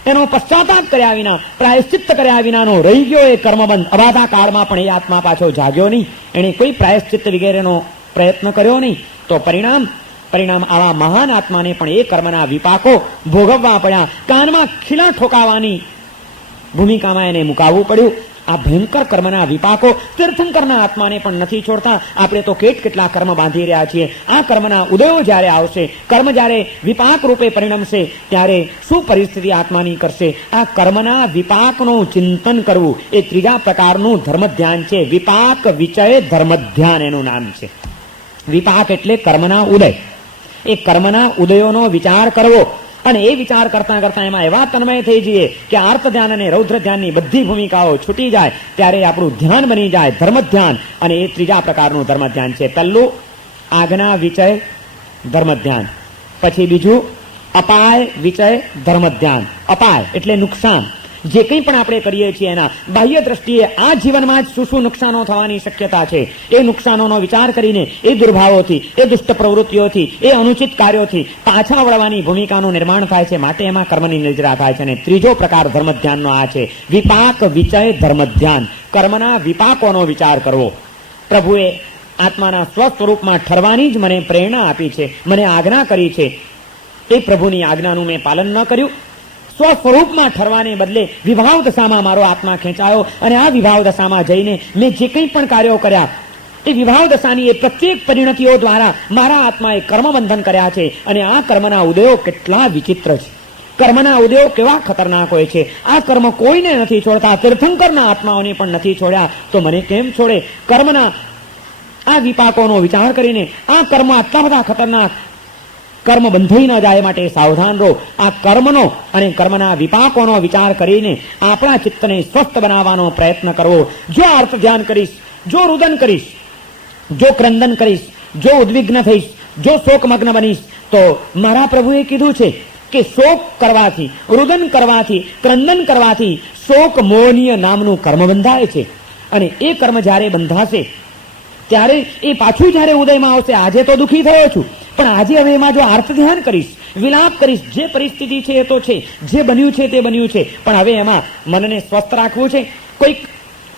એનો પશ્ચાતાપ કર્યા વિના, પ્રાયશ્ચિત્ત કર્યા વિનાનો રહી ગયો એ કર્મબંધ. અબાધા કાળમાં પણ એ આત્મા પાછો જાગ્યો નહીં, એણે કોઈ પ્રાયશ્ચિત્ત વગેરેનો પ્રયત્ન કર્યો નહીં. તો પરિણામ આવા મહાન આત્માને પણ એ કર્મના વિપાકો ભોગવવા પડ્યા. કાનમાં ખીલા ઠોકાવાની ભૂમિકામાં એને મુકાવવું પડ્યું. આ ભયંકર કર્મના વિપાકો તીર્થંકરના આત્માને પણ નથી છોડતા. આપણે તો કેટલા કર્મ બાંધી રહ્યા છીએ. આ કર્મના ઉદયો જ્યારે આવશે, કર્મ જ્યારે વિપાક રૂપે પરિણમશે, ત્યારે શું પરિસ્થિતિ આત્માની કરશે? આ કર્મના વિપાકનું ચિંતન કરવું એ ત્રીજા પ્રકારનું ધર્મ ધ્યાન છે. વિપાક વિચય ધર્મ ધ્યાન એનું નામ છે. વિપાક એટલે કર્મના ઉદય. એ કર્મના ઉદયોનો વિચાર કરવો, અને એ વિચાર કરતા કરતા એમાં એવા તન્મય થઈ જઈએ કે આર્ત ધ્યાન અને રૌદ્ર ધ્યાનની બધી ભૂમિકાઓ છૂટી જાય, ત્યારે આપણું ધ્યાન બની જાય ધર્મ ધ્યાન. અને એ ત્રીજા પ્રકારનું ધર્મ ધ્યાન છે. પહેલું આજ્ઞા વિચય ધર્મ ધ્યાન, પછી બીજું અપાય વિચય ધર્મ ધ્યાન. અપાય એટલે નુકસાન. જે કંઈ પણ આપણે કરીએ છીએ એના બાહ્ય દ્રષ્ટિએ આ જીવનમાં જ શું નુકસાનો થવાની શક્યતા છે, એ નુકસાનોનો વિચાર કરીને એ દુર્ભાવોથી, એ દુષ્ટ પ્રવૃત્તિઓથી, એ અનુચિત કાર્યોથી પાછા વળવાની ભૂમિકાનું નિર્માણ થાય છે. માટે એમાં કર્મની નિર્જરા થાય છે. અને ત્રીજો પ્રકાર ધર્મ ધ્યાનનો આ છે, વિપાક વિચય ધર્મ ધ્યાન. કર્મના વિપાકોનો વિચાર કરવો. પ્રભુએ આત્માના સ્વસ્વરૂપમાં ઠરવાની જ મને પ્રેરણા આપી છે, મને આજ્ઞા કરી છે. એ પ્રભુની આજ્ઞાનું મેં પાલન ન કર્યું. સ્વસ્વરૂપમાં ઠરવાને બદલે વિભાવ દશામાં મારો આત્મા ખેંચાયો. અને આ વિભાવ દશામાં જઈને મેં જે કંઈ પણ કાર્યો કર્યા, એ વિભાવ દશાની એ પ્રત્યેક પરિણતિઓ દ્વારા મારા આત્માએ કર્મબંધન કર્યા છે. અને આ કર્મના ઉદયો કેટલા વિચિત્ર છે, કર્મના ઉદયો કેવા ખતરનાક હોય છે. આ કર્મ કોઈને નથી છોડતા, તીર્થંકરના આત્માઓને પણ નથી છોડ્યા, તો મને કેમ છોડે? કર્મના આ વિપાકોનો વિચાર કરીને આ કર્મ આટલા બધા ખતરનાક, કર્મ બંધાઈ ન જાય માટે સાવધાન રહો. આ કર્મનો અને કર્મના વિપાકોનો વિચાર કરીને આપણા ચિત્તને સ્વસ્થ બનાવવાનો પ્રયત્ન કરવો. જો અર્થ ધ્યાન કરીશ, જો રુદન કરીશ, જો ક્રંદન કરીશ, જો ઉદ્વિગ્ન થઈશ, જો શોકમગ્ન બનીશ, તો મારા પ્રભુએ કીધું છે કે શોક કરવાથી, રુદન કરવાથી, ક્રંદન કરવાથી શોક મોહનીય નામનું કર્મ બંધાય છે. અને એ કર્મ જ્યારે બંધાશે ત્યારે એ પાછું જ્યારે ઉદયમાં આવશે, આજે તો દુઃખી થયો છું, પણ આજે હવે એમાં જો આર્ત ધ્યાન કરીશ, વિલાપ કરીશ, જે પરિસ્થિતિ છે એ તો છે, જે બન્યું છે તે બન્યું છે, પણ હવે એમાં મનને સ્વસ્થ રાખવું છે. કોઈક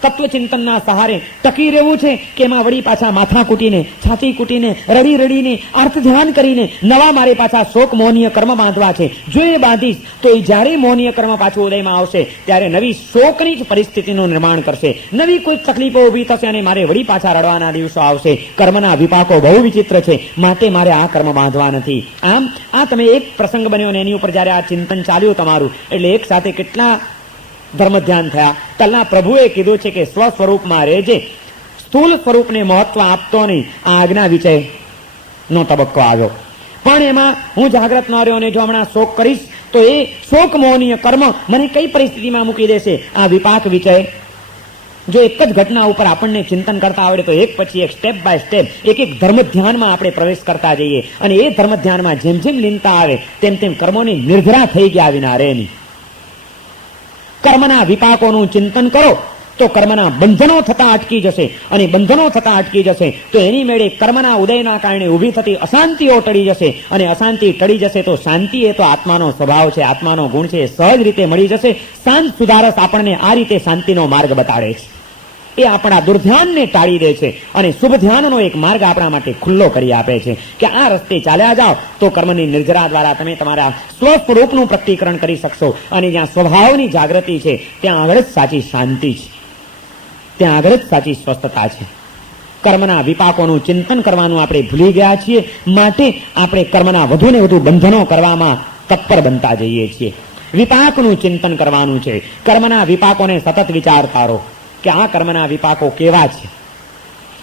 તત્વચિંતનના સહારે ટકી રહેવું છે કે એમાં વળી પાછા માથા કૂટીને, છાતી કૂટીને, રડી રડીને, અર્થ ધ્યાન કરીને નવા મારે પાછા શોક મોહનીય કર્મ બાંધવા છે? જો એ બાંધીશ તો એ જ્યારે મોહનીય કર્મ પાછું ઉદયમાં આવશે ત્યારે નવી શોકની જ પરિસ્થિતિનું નિર્માણ કરશે, નવી કોઈ તકલીફો ઊભી થશે અને મારે વળી પાછા રડવાના દિવસો આવશે. કર્મના વિપાકો બહુ વિચિત્ર છે, માટે મારે આ કર્મ બાંધવા નથી. આમ આ તમે એક પ્રસંગ બન્યો ને એની ઉપર જ્યારે આ ચિંતન ચાલ્યું તમારું, એટલે એક સાથે કેટલા ધર્મ ધ્યાન થયા. પહેલા પ્રભુએ કીધું છે કે સ્વ સ્વરૂપમાં રહેજે, સ્થૂલ સ્વરૂપને મહત્વ આપતો નહીં. આ આજ્ઞા વિચય નો તબક્કો આવ્યો. પણ એમાં હું જાગ્રત ન રહ્યો અને જો હમણાં શોક કરીશ તો એ શોક મોહનીય કર્મ મને કઈ પરિસ્થિતિમાં મૂકી દેશે? આ વિપાક વિચય. જો એક જ ઘટના ઉપર આપણને ચિંતન કરતા આવડે તો એક પછી એક, સ્ટેપ બાય સ્ટેપ, એક એક ધર્મ ધ્યાનમાં આપણે પ્રવેશ કરતા જઈએ અને એ ધર્મ ધ્યાનમાં જેમ જેમ લીનતા આવે તેમ તેમ કર્મોની નિર્જરા થઈ ગયા વિના રહે નહીં. કર્મના વિપાકોનું ચિંતન કરો તો કર્મના બંધનો થતા અટકી જશે, અને બંધનો થતા અટકી જશે તો એની મેળે કર્મના ઉદયના કારણે ઊભી થતી અશાંતિઓ ટળી જશે, અને અશાંતિ ટળી જશે તો શાંતિ એ તો આત્માનો સ્વભાવ છે, આત્માનો ગુણ છે, સહજ રીતે મળી જશે. શાંત સુધારસ આપણને આ રીતે શાંતિનો માર્ગ બતાડે છે. એ આપણા દુર્ધ્યાનને ટાળી દે છે અને શુભ ધ્યાનનો એક માર્ગ આપણા માટે ખુલ્લો કરી આપે છે કે આ રસ્તે ચાલ્યા જાઓ તો કર્મની નિર્જરા દ્વારા તમે તમારા સ્વસ્વરૂપનું પ્રત્યીકરણ કરી શકશો, અને જ્યાં સ્વભાવની જાગૃતિ છે ત્યાં આગળ જ સાચી શાંતિ છે, ત્યાં આગળ જ સાચી સ્વસ્થતા છે. કર્મના વિપાકોનું ચિંતન કરવાનું આપણે ભૂલી ગયા છીએ, માટે આપણે કર્મના વધુ ને વધુ બંધનો કરવામાં તત્પર બનતા જઈએ છીએ. વિપાકનું ચિંતન કરવાનું છે. કર્મના વિપાકોને સતત વિચારતા રહો કે આ કર્મના વિપાકો કેવા છે.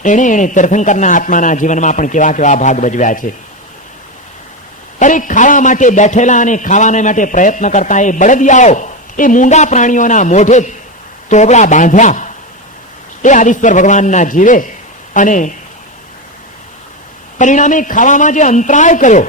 એણે તીર્થંકરના આત્માના જીવનમાં પણ કેવા કેવા ભાગ ભજવ્યા છે. અરે ખાવા માટે બેઠેલા અને ખાવાને માટે પ્રયત્ન કરતા એ બળદિયાઓ, એ મૂંગા પ્રાણીઓના મોઢે તોબડા બાંધ્યા એ આદિશ્વર ભગવાનના જીવે, અને પરિણામે ખાવામાં જે અંતરાય કર્યો,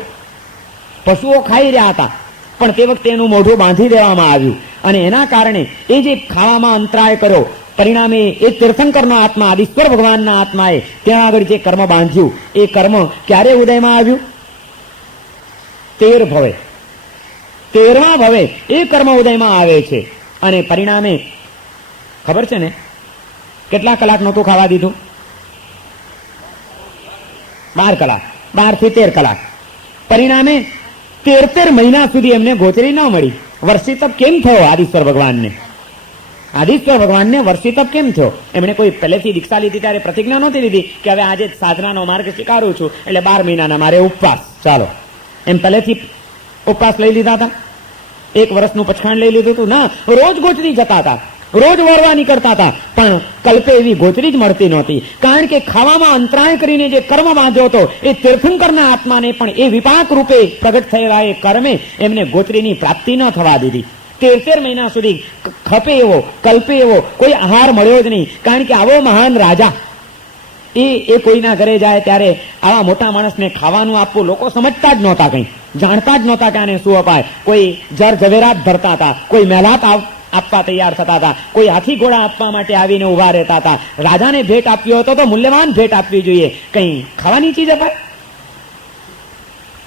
પશુઓ ખાઈ રહ્યા હતા પણ તે વખતે એનું મોઢું બાંધી દેવામાં આવ્યું, અને એના કારણે એ જે ખાવામાં અંતરાય કર્યો, પરિણામે એ તીર્થંકરનો આત્મા, આદિશ્વર ભગવાનના આત્માએ ત્યાં આગળ જે કર્મ બાંધ્યું એ કર્મ ક્યારે ઉદયમાં આવ્યું? 13 ભવે, 13મા ભવે એ કર્મ ઉદયમાં આવે છે. અને પરિણામે ખબર છે ને કેટલા કલાક નહોતું ખાવા દીધું? 12 કલાક, 12 થી 13 કલાક. પરિણામે 13 મહિના સુધી એમને ગોચરી ન મળી. વર્ષિતપ કેમ થયો આદિશ્વર ભગવાનને? આદિશ્વર ભગવાનને વર્ષિતપ કેમ થયો? એમણે કોઈ પહેલેથી દીક્ષા લીધી ત્યારે પ્રતિજ્ઞા નહોતી લીધી કે હવે આજે સાધનાનો માર્ગ સ્વીકારું છું એટલે 12 મહિનાના મારે ઉપવાસ, ચાલો એમ પહેલેથી ઉપવાસ લઈ લીધા હતા? 1 વર્ષનું પચખાણ લઈ લીધું હતું? ના, રોજ ગોચરી જતા હતા, રોજ વરવા નીકળતા હતા, પણ કલ્પે એવી ગોચરી જ મળતી નહોતી. કારણ કે ખાવામાં અંતરાય કરીને જે કર્મ બાંધ્યો હતો એ તીર્થંકરના આત્માને પણ એ વિપાક રૂપે પ્રગટ થયેલા એ કર્મે એમને ગોચરીની પ્રાપ્તિ ન થવા દીધી. 13 મહિના સુધી ખપે એવો, કલ્પે એવો કોઈ આહાર મળ્યો જ નહીં. કારણ કે આવો મહાન રાજા એ કોઈના ઘરે જાય ત્યારે આવા મોટા માણસને ખાવાનું આપવું લોકો સમજતા જ નહોતા, કંઈ જાણતા જ નહોતા કે આને શું અપાય. કોઈ જર ઝવેરાત ધરતા હતા, કોઈ મહેલાત આપવા તૈયાર થતા હતા, કોઈ હાથી ઘોડા આપવા માટે આવીને ઉભા રહેતા હતા. રાજાને ભેટ આપવી હોય તો મૂલ્યવાન ભેટ આપવી જોઈએ, કંઈ ખાવાની ચીજ અપાય?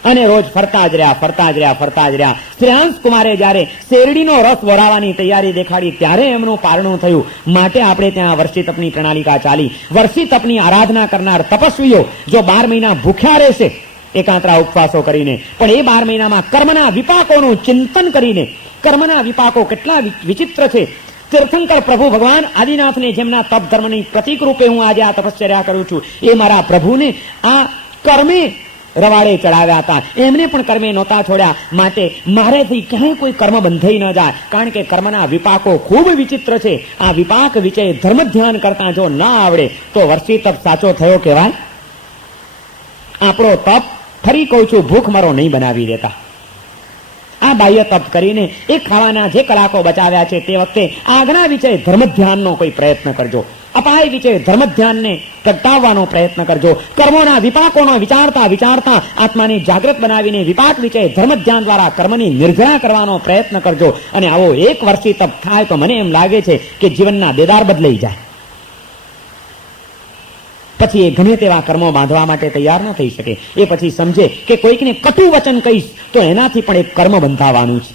અને રોજ ફરતા જ રહ્યા. શ્રેયાંશ કુમારે જ્યારે શેરડીનો રસ વરાવવાની તૈયારી દેખાડી ત્યારે એમનું પારણું થયું. માટે આપણે ત્યાં વર્ષિતપની પ્રણાલિકા ચાલી. વર્ષિતપની આરાધના કરનાર તપસ્વીઓ જો 12 મહિના ભૂખ્યા રહેશે એકાંતરા ઉપવાસો કરીને, પણ એ 12 મહિનામાં કર્મના વિપાકોનું ચિંતન કરીને, કર્મના વિપાકો કેટલા વિચિત્ર છે. તીર્થંકર પ્રભુ ભગવાન આદિનાથને જેમના તપ ધર્મની પ્રતીક રૂપે હું આજે આ તપશ્ચર્યા કરું છું, એ મારા પ્રભુને આ કર્મે રવાડે ચડાવ્યા હતા. એમને પણ કર્મે નહોતા છોડ્યા. માટે મારેથી ક્યાંય કોઈ કર્મ બંધાઈ ન જાય. કારણ કે કર્મના વિપાકો ખૂબ વિચિત્ર છે. આ વિપાક વિચય ધર્મ ધ્યાન કરતા જો ના આવડે તો વર્ષી તપ સાચો થયો કહેવાય? આપણો તપ, ફરી કહું છું, ભૂખ મરો નહીં બનાવી દેતા. આ બાહ્ય તપ કરીને એ ખાવાના જે કલાકો બચાવ્યા છે તે વખતે આજ્ઞા વિચય ધર્મ ધ્યાનનો કોઈ પ્રયત્ન કરજો. અપાય વિચય ધર્મ ધ્યાનને પ્રગટાવવાનો પ્રયત્ન કરજો. કર્મોના વિપાકોનો વિચારતા આત્માને જાગૃત બનાવીને વિપાક વિચય ધર્મ ધ્યાન દ્વારા કર્મની નિર્જરા કરવાનો પ્રયત્ન કરજો. અને આવો 1 વર્ષી તપ થાય તો મને એમ લાગે છે કે જીવનના દેદાર બદલાઈ જાય. પછી એ ગમે તેવા કર્મો બાંધવા માટે તૈયાર ન થઈ શકે. એ પછી સમજે કે કોઈકને કટુ વચન કહીશ તો એનાથી પણ એક કર્મ બંધાવાનું છે.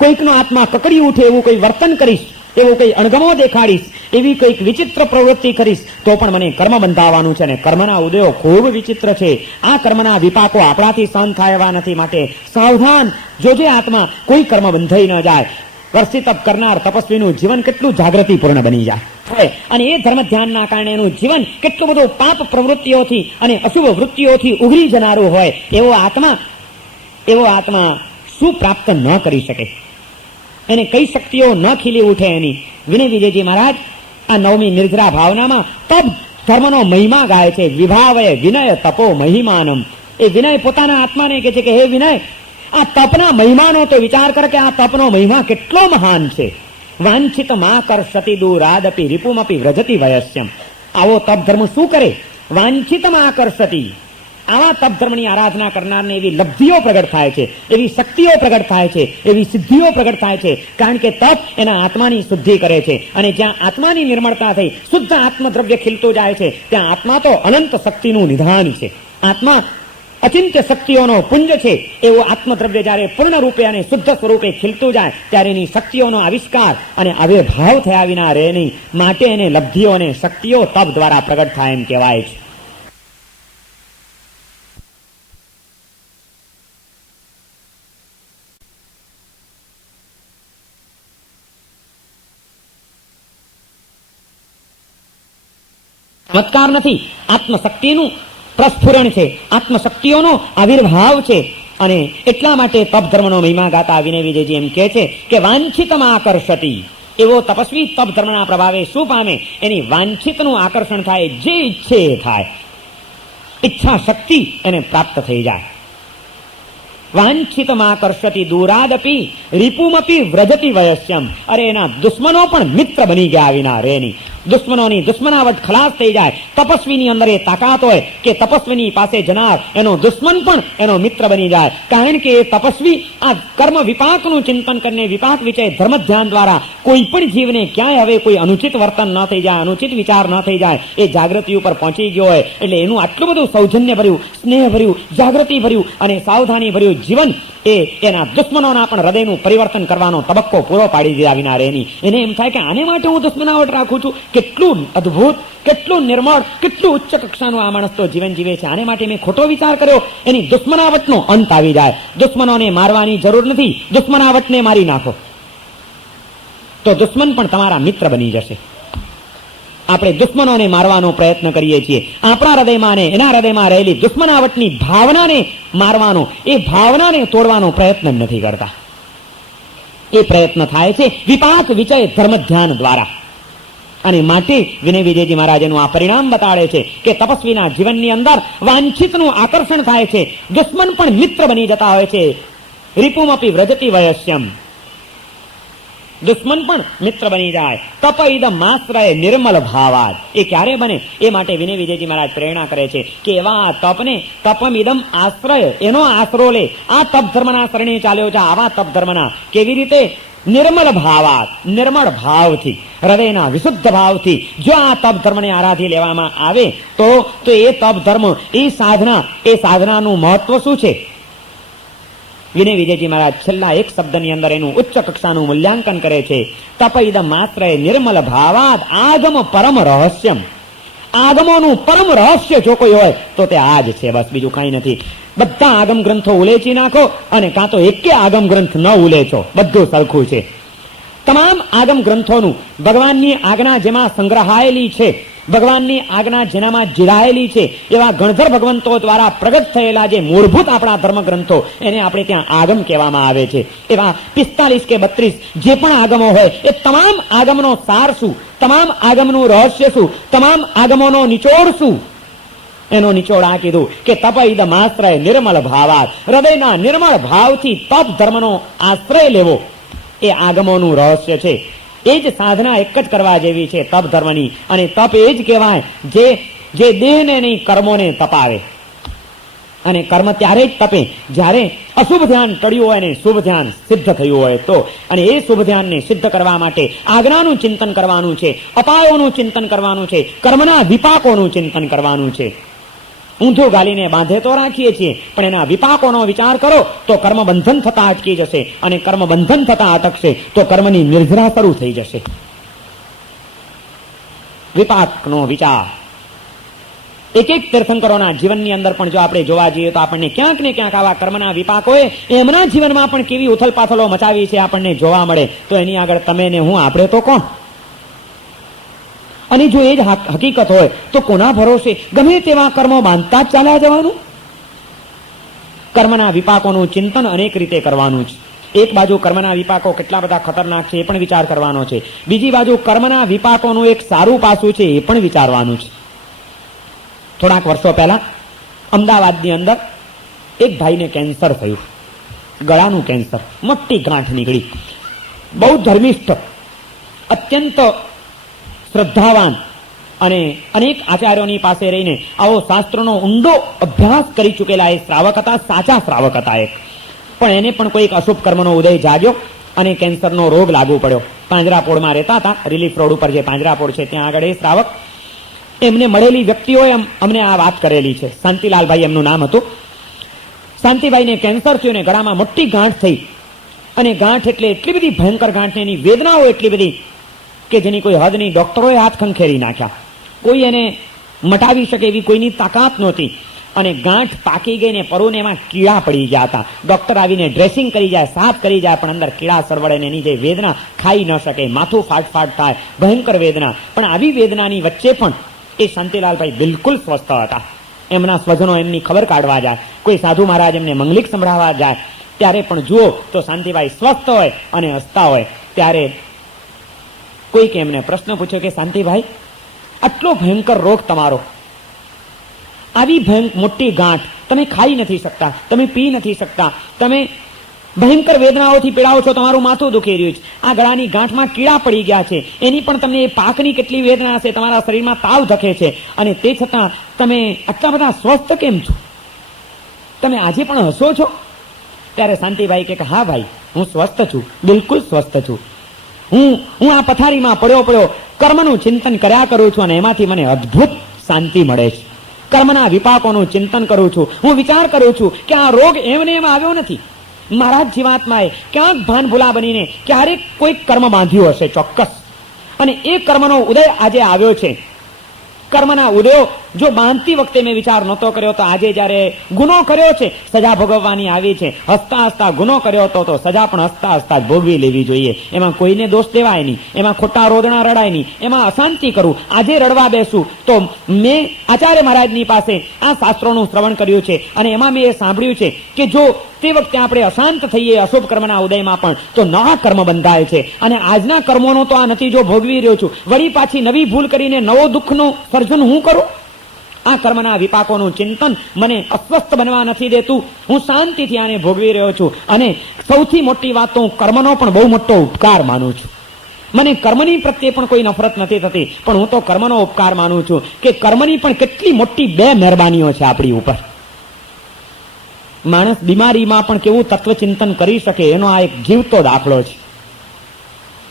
કોઈકનો આત્મા કકડી ઉઠે એવું કોઈ વર્તન કરીશ, એવું કઈ અણગમો દેખાડીશ, એવી કઈક વિચિત્ર પ્રવૃત્તિ કરીશ તો પણ મને કર્મ બંધાવાનું છે. અને કર્મના ઉદયો ખૂબ વિચિત્ર છે. આ કર્મના વિપાકો આપણાથી સહન થાય એવા નથી. માટે સાવધાન જોજે આત્મા કોઈ કર્મ બંધાઈ ન જાય. વર્ષી તપ કરનાર તપસ્વીનું જીવન કેટલું જાગૃતિપૂર્ણ બની જાય અને એ ધર્મ ધ્યાનના કારણે એનું જીવન કેટલું બધું પાપ પ્રવૃત્તિઓથી અને અશુભ વૃત્તિઓથી ઉઘરી જનારું હોય. એવો આત્મા શું પ્રાપ્ત ન કરી શકે? એને કઈ શક્તિઓ ન ખીલી ઉઠે એની? વિનય વિજયજી મહારાજ આ 9મી નિર્જરા ભાવનામાં તપ ધર્મનો મહિમા ગાય છે. વિભાવય વિનય તપો મહિમાનમ. એ વિનય પોતાના આત્માને કહે છે કે હે વિનય, આ તપના મહિમાનો તો વિચાર કર કે આ તપનો મહિમા કેટલો મહાન છે. વાંછિત મા કરશતી દૂરાદપી રિપુમપી વ્રજતી વયસ્યમ. આવો તપ ધર્મ શું કરે? વાંછિત મા કરશતી. આવા તપ ધર્મની આરાધના કરનારને એવી લબ્ધિઓ પ્રગટ થાય છે, એવી શક્તિઓ પ્રગટ થાય છે, એવી સિદ્ધિઓ પ્રગટ થાય છે. કારણ કે તપ એના આત્માની શુદ્ધિ કરે છે. અને જ્યાં આત્માની નિર્મળતા થઈ શુદ્ધ આત્મદ્રવ્ય ખીલતું જાય છે, ત્યાં આત્મા તો અનંત શક્તિનું નિધાન છે. આત્મા અચિંત્ય શક્તિઓનો પુંજ છે. એવું આત્મદ્રવ્ય જ્યારે પૂર્ણ રૂપે અને શુદ્ધ સ્વરૂપે ખીલતું જાય ત્યારે એની શક્તિઓનો આવિષ્કાર અને આવિર્ભાવ થયા વિના રહે નહીં. માટે એને લબ્ધિઓ અને શક્તિઓ તપ દ્વારા પ્રગટ થાય એમ કહેવાય છે. ચમત્કાર નથી, આત્મશક્તિનું પ્રસ્ફુરણ છે, આત્મશક્તિઓનો આવિર્ભાવ છે. અને એટલા માટે તપ ધર્મનો મહિમા ગાતા વિનય વિજયજી એમ કહે છે કે વાંછિતમાં આકર્ષતી. એવો તપસ્વી તપ ધર્મના પ્રભાવે શું પામે? એની વાંછિતનું આકર્ષણ થાય, જે ઈચ્છે એ થાય, ઈચ્છા શક્તિ એને પ્રાપ્ત થઈ જાય. વાંછિતમાં આકર્ષતી દૂરાદપી રિપુમપી વ્રજતી વયસ્યમ. અરે એના દુશ્મનો પણ મિત્ર બની ગયા વિના રે નહીં. દુશ્મનોની દુશ્મનાવટ ખલાસ થઈ જાય. તપસ્વીની અંદર એ તાકાત હોય કે તપસ્વીની પાસે જનાર એનો દુશ્મન પણ એનો મિત્ર બની જાય. કારણ કે એ તપસ્વી આ કર્મ વિપાકનું ચિંતન કરીને વિપાક વિષય ધર્મ ધ્યાન દ્વારા કોઈ પણ જીવને ક્યાંય હવે કોઈ અનુચિત વર્તન ન થઈ જાય, અનુચિત વિચાર ન થઈ જાય, એ જાગૃતિ ઉપર પહોંચી ગયો હોય. એટલે એનું આટલું બધું સૌજન્ય ભર્યું, સ્નેહ ભર્યું, જાગૃતિ ભર્યું અને સાવધાની ભર્યું જીવન એ એના દુશ્મનોના પણ હૃદયનું પરિવર્તન કરવાનો તબક્કો પૂરો પાડી દીધા વિના રહેની. એને એમ થાય કે આને માટે હું દુશ્મનાવટ રાખું છું. કેટલું અદ્ભુત, કેટલું નિર્મળ, કેટલું ઉચ્ચ કક્ષાનું આ માણસ તો જીવન જીવે છે. આને માટે મેં ખોટો વિચાર કર્યો. એની દુશ્મનાવટનો અંત આવી જાય. દુશ્મનોને મારવાની જરૂર નથી, દુશ્મનાવટને મારી નાખો તો દુશ્મન પણ તમારા મિત્ર બની જશે. આપણે દુશ્મનોને મારવાનો પ્રયત્ન કરીએ છીએ. આપણા હૃદયમાં ને એના હૃદયમાં રહેલી દુશ્મનાવટની ભાવનાને મારવાનો, એ ભાવનાને તોડવાનો પ્રયત્ન નથી કરતા. એ પ્રયત્ન થાય છે વિપાક વિચય ધર્મ ધ્યાન દ્વારા. અને માટે વિનય વિજયજી મહારાજનું આ પરિણામ બતાડે છે કે તપસ્વીના જીવનની અંદર વાંછિતનું આકર્ષણ થાય છે, દુશ્મન પણ મિત્ર બની જતા હોય છે. રિપુમપી વ્રજતી વયસ્યમ. દુશ્મન પણ મિત્ર બની જાય. તપ ઇદમ આશ્રય નિર્મલ ભાવાદ. એ ક્યારે બને? એ માટે વિનય વિજયજી મહારાજ પ્રેરણા કરે છે કે એવા તપને તપમ ઇદમ આશ્રય, એનો આશરો લે. આ તપ ધર્મના શરણે ચાલ્યો છે. આવા તપ ધર્મના કેવી રીતે? નિર્મલ ભાવાત, નિર્મળ ભાવથી, હૃદયના વિશુદ્ધ ભાવથી જો આ તપ ધર્મને આરાધી લેવામાં આવે તો એ તપ ધર્મ, એ સાધનાનું મહત્વ શું છે? વિનય વિજયજી મહારાજ છેલ્લા એક શબ્દની અંદર એનું ઉચ્ચ કક્ષાનું મૂલ્યાંકન કરે છે. તપ ઇદમ આશ્રય નિર્મલ ભાવાદ આગમ પરમ રહસ્યમ. આગમોનું પરમ રહસ્ય જો કોઈ હોય તો તે આ જ છે, બસ બીજું કઈ નથી. બધા આગમ ગ્રંથો ઉલેચી નાખો અને કાં તો એકે આગમ ગ્રંથ ન ઉલેચો, બધું સરખું છે. તમામ આગમ ગ્રંથોનું ભગવાનની આજ્ઞા જેમાં સંગ્રહાયેલી છે, ભગવાનની આજ્ઞા જેનામાં જીરાયેલી છે, એવા ગણધર ભગવંતો દ્વારા પ્રગટ થયેલા જે મૂળભૂત આપણા ધર્મ ગ્રંથો, એને આપણે ત્યાં આગમ કહેવામાં આવે છે. એવા 45 કે 32 જે પણ આગમો હોય એ તમામ આગમનો સાર શું, તમામ આગમનું રહસ્ય શું, તમામ આગમોનો નિચોડ શું? એનો નિચોડ આ કીધું કે તપ ઇદમ આશ્રય નિર્મલ ભાવાત. હૃદયના નિર્મળ ભાવથી તપ ધર્મનો આશ્રય લેવો એ આગમોનું રહસ્ય છે. એ જ સાધના એક જ કરવા જેવી છે તપ ધર્મની. અને તપ એ જ કહેવાય જે દેહને નહીં કર્મોને તપાવે. અને કર્મ ત્યારે જ તપે જ્યારે અશુભ ધ્યાન ટળ્યું હોય અને શુભ ધ્યાન સિદ્ધ થયું હોય તો. અને એ શુભ ધ્યાનને સિદ્ધ કરવા માટે આજ્ઞાનું ચિંતન કરવાનું છે, અપાયોનું ચિંતન કરવાનું છે, કર્મના વિપાકોનું ચિંતન કરવાનું છે. ઊંધું ગાલીને બાંધે તો રાખીએ છીએ, પણ એના વિપાકોનો વિચાર કરો તો કર્મ બંધન થતા અટકી જશે. અને કર્મ બંધન થતા અટકશે તો કર્મની નિર્જરા શરૂ થઈ જશે. વિપાકનો વિચાર એક એક તીર્થંકરોના જીવનની અંદર પણ જો આપણે જોવા જઈએ તો આપણને ક્યાંક ને ક્યાંક આવા કર્મના વિપાકોએ એમના જીવનમાં પણ કેવી ઉથલપાથલો મચાવી છે આપણને જોવા મળે. તો એની આગળ તમે ને હું, આપણે તો કોણ? અને જો એ જ હકીકત હોય તો કોના ભરોસે ગમે તેવા કર્મો બાંધતા જ ચાલ્યા જવાનું? કર્મના વિપાકોનું ચિંતન અનેક રીતે કરવાનું છે. એક બાજુ કર્મના વિપાકો કેટલા બધા ખતરનાક છે એ પણ વિચાર કરવાનો છે. બીજી બાજુ કર્મના વિપાકોનું એક સારું પાસું છે એ પણ વિચારવાનું છે. થોડાક વર્ષો પહેલા અમદાવાદની અંદર એક ભાઈને કેન્સર થયું. ગળાનું કેન્સર, મોટી ગાંઠ નીકળી. બહુ ધર્મિષ્ઠ, અત્યંત શ્રદ્ધાવાન અને અનેક આચાર્યોની પાસે રહીને આવો શાસ્ત્રોનો ઊંડો અભ્યાસ કરી ચૂકેલા એ શ્રાવક હતા, સાચા શ્રાવક હતા એક. પણ એને પણ કોઈક અશુભ કર્મનો ઉદય જાગ્યો અને કેન્સરનો રોગ લાગુ પડ્યો. પાંજરાપોળમાં રહેતા હતા, રિલીફ રોડ ઉપર જે પાંજરાપોળ છે ત્યાં આગળ એ શ્રાવક, એમને મળેલી વ્યક્તિઓએ અમને આ વાત કરેલી છે. શાંતિલાલભાઈ એમનું નામ હતું. શાંતિભાઈને કેન્સર થયું ને ગળામાં મોટી ગાંઠ થઈ, અને ગાંઠ એટલે એટલી બધી ભયંકર ગાંઠ, એની વેદનાઓ એટલી બધી કે જેની કોઈ હદ નહીં. ડોક્ટરોએ હાથ ખંખેરી નાખ્યા, કોઈ એને મટાવી શકે એવી કોઈની તાકાત નહોતી. અને ગાંઠ પાકી ગઈ ને પરુને એમાં કીડા પડી ગયા હતા. ડોક્ટર આવીને ડ્રેસિંગ કરી જાય, સાફ કરી જાય, પણ અંદર કીડા સરવડે ને એની જે વેદના ખાઈ ન શકે, માથું ફાટફાટ થાય, ભયંકર વેદના. પણ આવી વેદનાની વચ્ચે પણ એ શાંતિલાલભાઈ બિલકુલ સ્વસ્થ હતા. એમના સ્વજનો એમની ખબર કાઢવા જાય, કોઈ સાધુ મહારાજ એમને મંગલિક સંભળાવવા જાય, ત્યારે પણ જુઓ તો શાંતિભાઈ સ્વસ્થ હોય અને હસતા હોય. ત્યારે કોઈકે એમને પ્રશ્ન પૂછ્યો કે શાંતિભાઈ, આટલો ભયંકર રોગ તમારો, આવી મોટી ગાંઠ, તમે ખાઈ નથી શકતા, તમે પી નથી શકતા, તમે ભયંકર વેદનાઓથી પીડાઓ છો, તમારું માથું દુખી રહ્યું છે, આ ગળાની ગાંઠમાં કીડા પડી ગયા છે, એની પણ તમને એ પાકની કેટલી વેદના છે, તમારા શરીરમાં તાવ ધકે છે, અને તે છતાં તમે આટલા બધા સ્વસ્થ કેમ છો? તમે આજે પણ હસો છો? ત્યારે શાંતિભાઈ કે હા ભાઈ, હું સ્વસ્થ છું, બિલકુલ સ્વસ્થ છું. હું આ પથારીમાં પડ્યો કર્મનું ચિંતન કર્યા કરું છું, અને એમાંથી મને અદ્ભુત શાંતિ મળે છે. કર્મના વિપાકોનું ચિંતન કરું છું, હું વિચાર કરું છું કે આ રોગ એમને એમ આવ્યો નથી. મારા જીવાત્માએ ક્યાંક ભાન ભૂલા બનીને ક્યારેક કોઈક કર્મ બાંધ્યું હશે ચોક્કસ, અને એ કર્મનો ઉદય આજે આવ્યો છે. કર્મના ઉદયો જો બાંધતી વખતે મેં વિચાર નહોતો કર્યો તો આજે જ્યારે ગુનો કર્યો છે, સજા ભોગવવાની આવી છે. હસતા હસતા ગુનો કર્યો હતો તો સજા પણ હસતા હસતા જ ભોગવી લેવી જોઈએ. એમાં કોઈને દોષ દેવાય નહીં, એમાં ખોટા રોદણા રડાય નહીં, એમાં અશાંતિ કરું. આજે રડવા બેસું તો મેં આચાર્ય મહારાજની પાસે આ શાસ્ત્રોનું શ્રવણ કર્યું છે, અને એમાં મેં એ સાંભળ્યું છે કે જો તે વખતે આપણે અશાંત થઈએ અશુભ કર્મના ઉદયમાં પણ તો નવા કર્મ બંધાય છે. અને આજના કર્મોનો તો આ નથી જો ભોગવી રહ્યો છું, વળી પાછી નવી ભૂલ કરીને નવો દુઃખનું સર્જન હું કરું? આ કર્મના વિપાકોનું ચિંતન મને અસ્વસ્થ બનવા નથી દેતું. હું શાંતિથી આને ભોગવી રહ્યો છું. અને સૌથી મોટી વાત તો હું કર્મનો પણ બહુ મોટો ઉપકાર માનું છું. મને કર્મની પ્રત્યે પણ કોઈ નફરત નથી થતી, પણ હું તો કર્મનો ઉપકાર માનું છું કે કર્મની પણ કેટલી મોટી બે મહેરબાનીઓ છે આપણી ઉપર. માણસ બીમારીમાં પણ કેવું તત્વચિંતન કરી શકે એનો આ એક જીવતો દાખલો છે.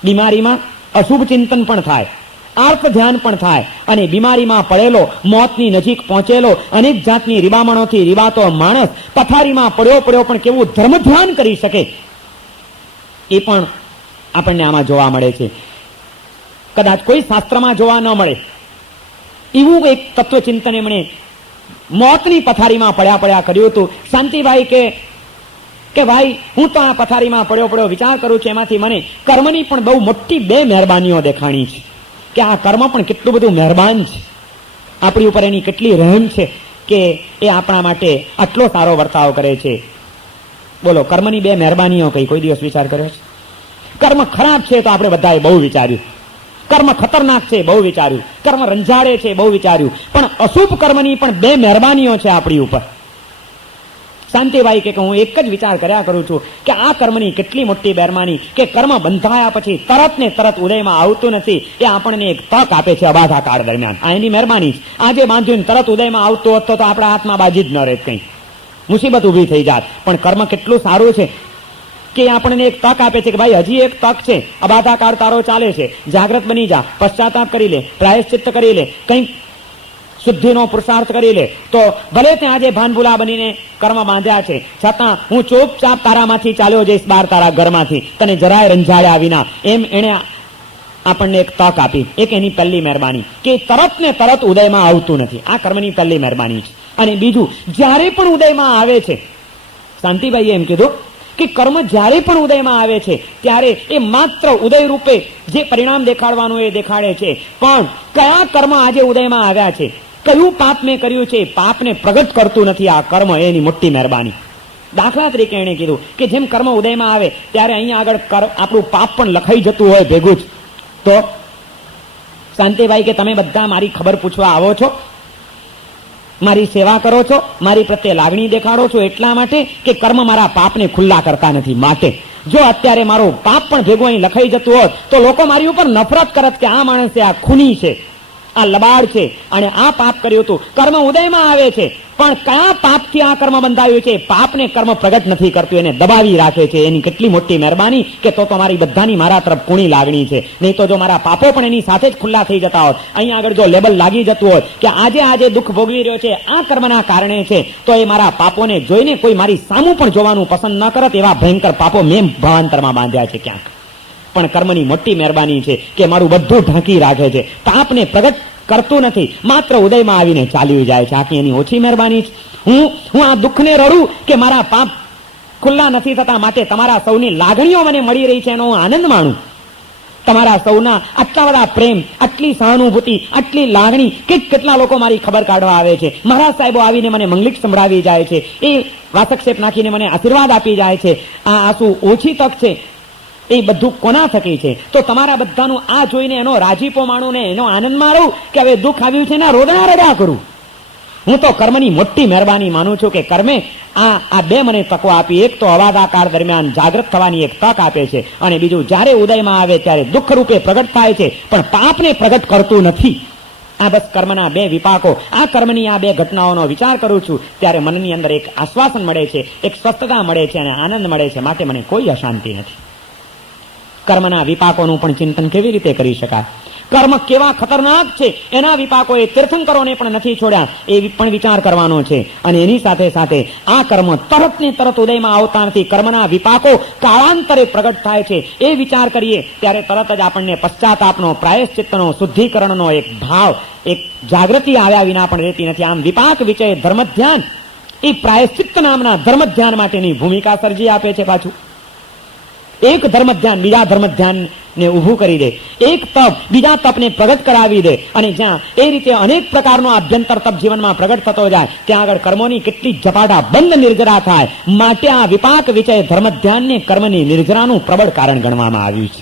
બીમારીમાં અશુભ ચિંતન પણ થાય, આર્ત ધ્યાન પણ થાય, અને બીમારીમાં પડેલો, મોતની નજીક પહોંચેલો, અનેક જાતની રીબામણોથી રીબાતો માણસ પથારીમાં પડ્યો પણ કેવું ધર્મ ધ્યાન કરી શકે એ પણ આપણને આમાં જોવા મળે છે. કદાચ કોઈ શાસ્ત્રમાં જોવા ન મળે એવું એક તત્વચિંતન એમણે મોતની પથારીમાં પડ્યા કર્યું હતું. શાંતિભાઈ કે ભાઈ, હું તો આ પથારીમાં પડ્યો વિચાર કરું છું, એમાંથી મને કર્મની પણ બહુ મોટી બે મહેરબાનીઓ દેખાણી છે કે આ કર્મ પણ કેટલું બધું મહેરબાન છે આપણી ઉપર, એની કેટલી રહેમ છે કે એ આપણા માટે આટલો સારો વર્તાવ કરે છે. બોલો, કર્મની બે મહેરબાનીઓ કઈ કોઈ દિવસ વિચાર કર્યો છે? કર્મ ખરાબ છે તો આપણે બધાએ બહુ વિચાર્યું, કર્મ ખતરનાક છે બહુ વિચાર્યું, કર્મ રંજાડે છે બહુ વિચાર્યું, પણ અશુભ કર્મની પણ બે મહેરબાનીઓ છે આપણી ઉપર. શાંતિભાઈ કે હું એક જ વિચાર કર્યા કરું છું કે આ કર્મની કેટલી મોટી મહેરબાની કે કર્મ બંધાયા પછી તરત ને તરત ઉદયમાં આવતું નથી. એ આપણને એક તક આપે છે અબાધા કાળ દરમિયાન. આ એની મહેરબાની. આજે બાંધ્યું તરત ઉદયમાં આવતું હોત તો આપણા હાથમાં બાજી જ ન રહેત, કઈ મુસીબત ઉભી થઈ જાત. પણ કર્મ કેટલું સારું છે કે આપણને એક તક આપે છે કે ભાઈ હજી એક તક છે, અબાધા કાળ તારો ચાલે છે, જાગ્રત બની જા, પશ્ચાતાપ કરી લે, પ્રાયશ્ચિત્ત કરી લે, કંઈક શુદ્ધિનો પુરુષાર્થ કરી લે. તો ભલે ત્યાં આજે ભાનભૂલા બનીને કર્મ બાંધ્યા છે, છતાં હું ચોપચાપ તારામાંથી ચાલ્યો જઈશ બહાર તારા ઘરમાંથી, તને જરાય રંજાડ્યા વિના. એમ એને આપણને એક તક આપી. એક એની પહેલી મહેરબાની કે તરત ને તરત ઉદયમાં આવતું નથી. આ કર્મની પહેલી મહેરબાની છે. અને બીજું, જ્યારે પણ ઉદયમાં આવે છે, શાંતિભાઈએ એમ કીધું કે કર્મ જ્યારે પણ ઉદયમાં આવે છે ત્યારે એ માત્ર ઉદય રૂપે જે પરિણામ દેખાડવાનું એ દેખાડે છે. પણ કયા કર્મ આજે ઉદયમાં આવ્યા છે, કયું પાપ મેં કર્યું છે, પાપને પ્રગટ કરતું નથી આ કર્મ, એની મોટી મહેરબાની. દાખલા તરીકે એણે કીધું કે જેમ કર્મ ઉદયમાં આવે ત્યારે અહીંયા આગળ આપણું પાપ પણ લખાઈ જતું હોય ભેગું જ. તો શાંતિભાઈ કે તમે બધા મારી ખબર પૂછવા આવો છો, મારી સેવા કરો છો, મારી પ્રત્યે લાગણી દેખાડો છો એટલા માટે કે કર્મ મારા પાપને ખુલ્લા કરતા નથી માટે. જો અત્યારે મારું પાપ પણ ભેગું અહીં લખાઈ જતું હોત તો લોકો મારી ઉપર નફરત કરત કે આ માણસે આ ખૂની છે, આ લબાડ છે અને આ પાપ કર્યું હતું. કર્મ ઉદયમાં આવે છે પણ કયા પાપથી આ કર્મ બંધાયું છે? પાપને કર્મ પ્રગટ નથી કરતું, એને દબાવી રાખે છે. એની કેટલી મોટી મહેરબાની કે તો મારી બધાની મારા તરફ પૂણી લાગણી છે. નહીં તો જો મારા પાપો પણ એની સાથે જ ખુલ્લા થઈ જતા હોત, અહીંયા આગળ જો લેબલ લાગી જતું હોત કે આજે દુઃખ ભોગવી રહ્યો છે આ કર્મના કારણે છે, તો એ મારા પાપોને જોઈને કોઈ મારી સામું પણ જોવાનું પસંદ ન કરત. એવા ભયંકર પાપો મેં ભાવાંતરમાં બાંધ્યા છે ક્યાંક. પણ કર્મની મોટી મહેરબાની છે કે મારું બધું ઢાંકી રાખે છે, પાપને પ્રગટ કરતું નથી, માત્ર ઉદયમાં આવીને ચાલ્યું જાય છે. આખી એની ઓછી મહેરબાની છે. હું આ દુઃખને રડું કે મારા પાપ ખુલ્લા નથી થતા, માટે તમારા સૌની લાગણીઓ મને મળી રહી છે એનો હું આનંદ માણું. તમારા સૌના આટલા બધા પ્રેમ, આટલી સહાનુભૂતિ, આટલી લાગણી, કેટલા લોકો મારી ખબર કાઢવા આવે છે. મહારાજ સાહેબો આવીને મને મંગલિક સંભળાવી જાય છે, એ વાસક્ષેપ નાખીને મને આશીર્વાદ આપી જાય છે. આ આંસુ ઓછી તક છે એ બધું કોના થકી છે? તો તમારા બધાનું આ જોઈને એનો રાજીપો માણું ને એનો આનંદ મારું કે હવે દુઃખ આવ્યું છે ને રોદણા રડા કરું. હું તો કર્મની મોટી મહેરબાની માનું છું કે કર્મે આ બે મને તકો આપી. એક તો અવાધાકાર દરમિયાન જાગૃત થવાની એક તક આપે છે અને બીજું જ્યારે ઉદયમાં આવે ત્યારે દુઃખ રૂપે પ્રગટ થાય છે પણ પાપને પ્રગટ કરતું નથી. આ બસ કર્મના બે વિપાકો. આ કર્મની આ બે ઘટનાઓનો વિચાર કરું છું ત્યારે મનની અંદર એક આશ્વાસન મળે છે, એક સ્વસ્થતા મળે છે અને આનંદ મળે છે. માટે મને કોઈ અશાંતિ નથી. કર્મના વિપાકોનું પણ ચિંતન કેવી રીતે કરી શકાય? કર્મ કેવા ખતરનાક છે એના વિપાકોએ તીર્થંકરોને પણ નથી છોડ્યા, એ પણ વિચાર કરવાનો છે. અને એની સાથે સાથે આ કર્મ તરત ને તરત ઉદયમાં આવતા નથી. કર્મના વિપાકો કાળાંતરે પ્રગટ થાય છે. એ વિચાર કરીએ ત્યારે તરત જ આપણને પશ્ચાતાપનો, પ્રાયશ્ચિત્તનો, શુદ્ધિકરણનો એક ભાવ, એક જાગૃતિ આવ્યા વિના પણ રહેતી નથી. આમ વિપાક વિષય ધર્મ ધ્યાન એ પ્રાયશ્ચિત્ત નામના ધર્મ ધ્યાન માટેની ભૂમિકા સર્જી આપે છે. પાછું એક ધર્મ ધ્યાન બીજા ધર્મ ધ્યાન ને ઊભું કરી દે, એક તપ બીજા તપને પ્રગટ કરાવી દે. અને જ્યાં એ રીતે અનેક પ્રકારનો આભ્યંતર તપ જીવનમાં પ્રગટ થતો જાય ત્યાં આગળ કર્મોની કેટલી ઝપાટા બંધ નિર્જરા થાય. માટે આ વિપાક વિષય ધર્મ ધ્યાનને કર્મની નિર્જરાનું પ્રબળ કારણ ગણવામાં આવ્યું છે.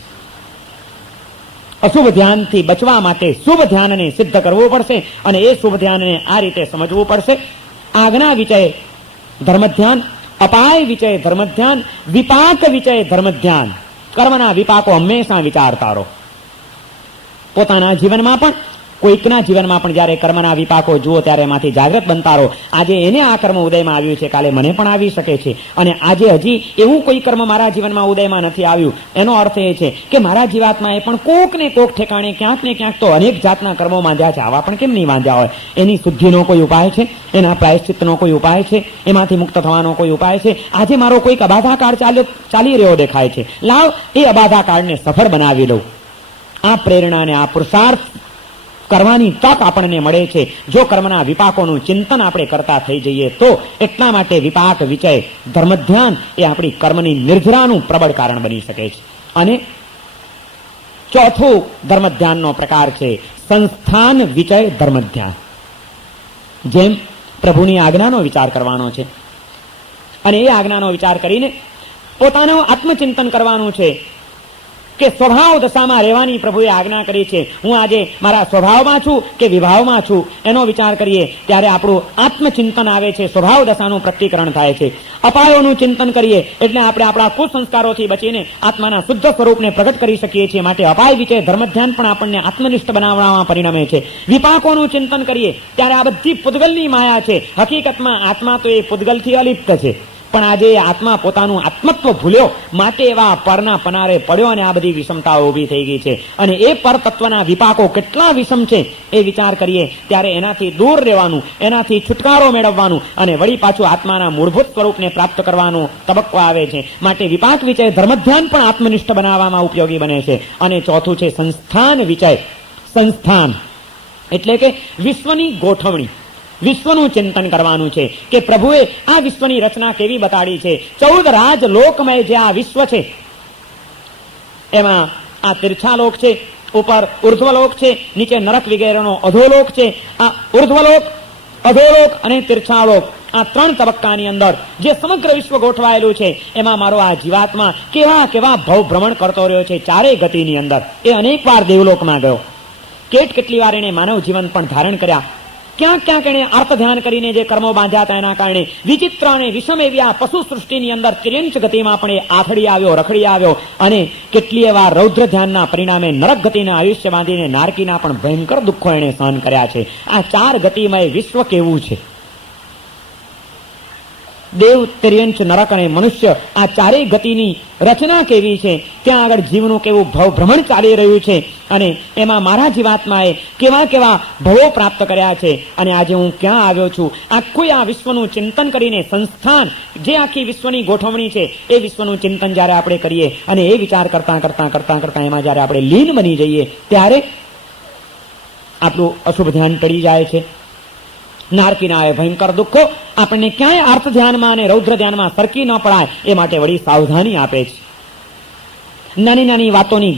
અશુભ ધ્યાનથી બચવા માટે શુભ ધ્યાનને સિદ્ધ કરવું પડશે અને એ શુભ ધ્યાનને આ રીતે સમજવું પડશે. આજ્ઞા વિષય ધર્મ ધ્યાન, અપાય વિષય ધર્મ ધ્યાન, વિપાક વિષય ધર્મ ધ્યાન. કર્મના વિપાકો હંમેશા વિચારતા રહો. પોતાના જીવનમાં પણ કોઈકના જીવનમાં પણ જ્યારે કર્મના વિપાકો જુઓ ત્યારે એમાંથી જાગૃત બનતા રહો. આજે એને આ કર્મ ઉદયમાં આવ્યું છે, કાલે મને પણ આવી શકે છે. અને આજે હજી એવું કોઈ કર્મ મારા જીવનમાં ઉદયમાં નથી આવ્યું, એનો અર્થ એ છે કે મારા જીવાત્માએ પણ કોક ને કોક ઠેકાણે ક્યાંક ને ક્યાંક તો અનેક જાતના કર્મો બાંધ્યા છે. આવા પણ કેમ નહીં બાંધ્યા હોય? એની શુદ્ધિનો કોઈ ઉપાય છે? એના પ્રાયશ્ચિત્તનો કોઈ ઉપાય છે? એમાંથી મુક્ત થવાનો કોઈ ઉપાય છે? આજે મારો કોઈક અબાધા કાળ ચાલી રહ્યો દેખાય છે, લાવ એ અબાધા કાળને સફળ બનાવી લઉં. આ પ્રેરણાને, આ પુરુષાર્થ કરવાની તક આપણને મળે છે જો કર્મના વિપાકોનું ચિંતન આપણે કરતા થઈ જઈએ તો. એટલા માટે વિપાક વિષય ધર્મ ધ્યાન એ આપણી કર્મની નિર્જરાનું પ્રબળ કારણ બની શકે છે. અને ચોથું ધર્મ ધ્યાનનો પ્રકાર છે સંસ્થાન વિષય ધર્મ ધ્યાન. જેમ પ્રભુની આજ્ઞાનો વિચાર કરવાનો છે અને એ આજ્ઞાનો વિચાર કરીને પોતાનું આત્મચિંતન કરવાનું છે કે સ્વભાવ દશામાં રહેવાની પ્રભુએ આજ્ઞા કરી છે. હું આજે મારા સ્વભાવમાં છું કે વિભાવમાં છું એનો વિચાર કરીએ ત્યારે આપણું આત્મચિંતન આવે છે, સ્વભાવ દશાનું પ્રકટીકરણ થાય છે. અપાયોનું ચિંતન કરીએ એટલે આપણે આપણા કુસંસ્કારોથી બચીને આત્માના શુદ્ધ સ્વરૂપને પ્રગટ કરી શકીએ છીએ. માટે અપાય વિશે ધર્મ ધ્યાન પણ આપણને આત્મનિષ્ઠ બનાવવામાં પરિણમે છે. વિપાકોનું ચિંતન કરીએ ત્યારે આ બધી પૂતગલની માયા છે. હકીકતમાં આત્મા તો એ પૂતગલથી અલિપ્ત છે, પણ આજે આત્મા પોતાનું આત્મત્વ ભૂલ્યો માટે એવા પરના પનારે પડ્યો અને આ બધી વિષમતાઓ ઊભી થઈ ગઈ છે. અને એ પરતત્વના વિપાકો કેટલા વિષમ છે એ વિચાર કરીએ ત્યારે એનાથી દૂર રહેવાનું, એનાથી છુટકારો મેળવવાનું અને વળી પાછું આત્માના મૂળભૂત સ્વરૂપને પ્રાપ્ત કરવાનો તબક્કો આવે છે. માટે વિપાક વિષય ધર્મ ધ્યાન પણ આત્મનિષ્ઠ બનાવવામાં ઉપયોગી બને છે. અને ચોથું છે સંસ્થાન વિષય. સંસ્થાન એટલે કે વિશ્વની ગોઠવણી, વિશ્વનું ચિંતન કરવાનું છે કે પ્રભુએ આ વિશ્વની રચના કેવી બતાડી છે. 14 રાજ લોકમય જે આ વિશ્વ છે એમાં આ તીર્છાલોક છે, ઉપર ઉર્ધ્વલોક છે, નીચે નરક વગેરેનો અધોલોક છે. આ ઉર્ધ્વલોક, અધોલોક અને તીર્છાલોક આ 3 તબક્કાની અંદર જે સમગ્ર વિશ્વ ગોઠવાયેલું છે એમાં મારો આ જીવાત્મા કેવા કેવા ભવ ભ્રમણ કરતો રહ્યો છે. 4 ગતિની અંદર એ અનેક વાર દેવલોકમાં ગયો, કેટલી વાર એને માનવ જીવન પણ ધારણ કર્યા. ક્યાંક ક્યાંક એને અર્થ ધ્યાન કરીને જે કર્મો બાંધ્યા હતા એના કારણે વિચિત્ર અને વિષમ એવી આ પશુ સૃષ્ટિની અંદર તિર્યંચ ગતિમાં પણ એ આથડી આવ્યો, રખડી આવ્યો અને કેટલીય વાર રૌદ્ર ધ્યાનના પરિણામે નરક ગતિના આયુષ્ય બાંધીને નારકીના પણ ભયંકર દુઃખો એને સહન કર્યા છે. આ 4 ગતિમય વિશ્વ કેવું છે? દેવ, તિર્યંચ, નરક અને મનુષ્ય, આ 4 ગતિની રચના કેવી છે? ત્યાં આગળ જીવનું કેવું ભ્રમણ ચાલી રહ્યું છે અને એમાં મારા જીવાત્માએ કેવા કેવા ભવો પ્રાપ્ત કર્યા છે અને આજે હું ક્યાં આવ્યો છું. આખું આ વિશ્વનું ચિંતન કરીને સંસ્થાન, જે આખી વિશ્વની ગોઠવણી છે એ વિશ્વનું ચિંતન જ્યારે આપણે કરીએ અને એ વિચાર કરતા કરતા કરતા કરતા એમાં જ્યારે આપણે લીન બની જઈએ ત્યારે આપણું અશુભ ધ્યાન ટળી જાય છે. નારકીના એ ભયંકર દુઃખો આપણને ક્યાંય અર્થ ધ્યાનમાં અને રૌદ્ર ધ્યાનમાં સરકી ન પડાય એ માટે વળી સાવધાની આપે છે. નાની નાની વાતોની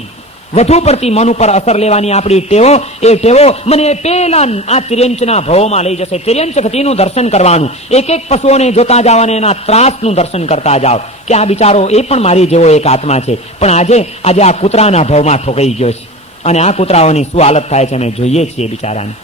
વધુ પડતી મન ઉપર અસર લેવાની આપણી ટેવો મને પેલા આ તિર્યંચના ભવોમાં લઈ જશે. તિર્યંચ ગતિનું દર્શન કરવાનું, એક એક પશુઓને જોતા જાઓ અને એના ત્રાસનું દર્શન કરતા જાઓ કે આ બિચારો એ પણ મારી જેવો એક આત્મા છે, પણ આજે આ કૂતરાના ભવમાં ઠોકાઈ ગયો છે અને આ કૂતરાઓની શું હાલત થાય છે અમે જોઈએ છીએ બિચારાને.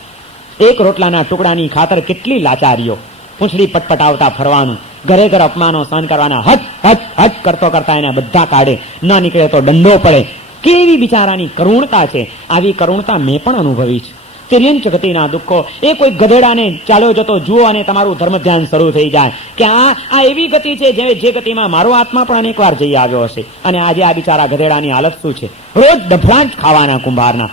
એક રોટલાના ટુકડાની ખાતર કેટલી લાચારીઓ, પૂંછડી પટપટાવતા ફરવાનું, ઘરે ઘર અપમાનો સહન કરવાના, હટ હટ હટ કરતો કરતા એને બધા કાઢે, ન નીકળે તો દંડો પડે. કેવી બિચારાની કરુણતા છે! આવી કરુણતા મેં પણ અનુભવી છે. તિર્યંચ ગતિના દુઃખો, એ કોઈ ગધેડાને ચાલ્યો જતો જુઓ અને તમારું ધર્મ ધ્યાન શરૂ થઈ જાય કે આ એવી ગતિ છે જે ગતિમાં મારો આત્મા પણ અનેક વાર જઈ આવ્યો હશે. અને આજે આ બિચારા ગધેડાની હાલત શું છે? રોજ ડફલાંટ ખાવાના કુંભારના,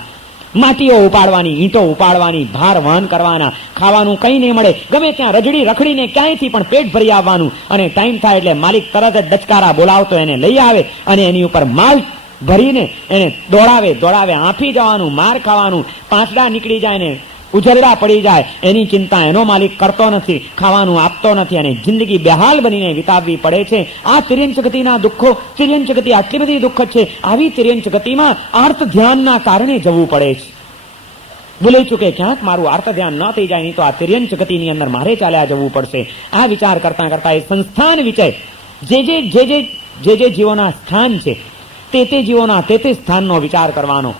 માટીઓ ઉપાડવાની, ઈંટો ઉપાડવાની, ભાર વહન કરવાના, ખાવાનું કંઈ નહીં મળે, ગમે ત્યાં રજડી રખડીને ક્યાંયથી પણ પેટ ભરી આવવાનું અને ટાઈમ થાય એટલે માલિક તરત જ ડચકારા બોલાવતો એને લઈ આવે અને એની ઉપર માલ ભરીને એને દોડાવે, આંફી જવાનું, માર ખાવાનું, પાંચડા નીકળી જાય ને ઉજરડા પડી જાય એની ચિંતા એનો માલિક કરતો નથી, ખાવાનું આપતો નથી અને જિંદગી બેહાલ બનીને વિતાવવી પડે છે. આ તિર્યંચ ગતિના દુઃખો, તિર્યંચ ગતિ આટલી બધી દુઃખ છે. આવી તિર્યંચ ગતિમાં અર્થ ધ્યાનના કારણે જવું પડે છે. ભૂલે ચૂકે ક્યાંક મારું અર્થ ધ્યાન ન થઈ જાય, નહીં તો આ તિર્યંચ ગતિની અંદર મારે ચાલ્યા જવું પડશે. આ વિચાર કરતા કરતા એ સંસ્થાન વિષય જે જીવોના સ્થાન છે તે જીવોના તે સ્થાનનો વિચાર કરવાનો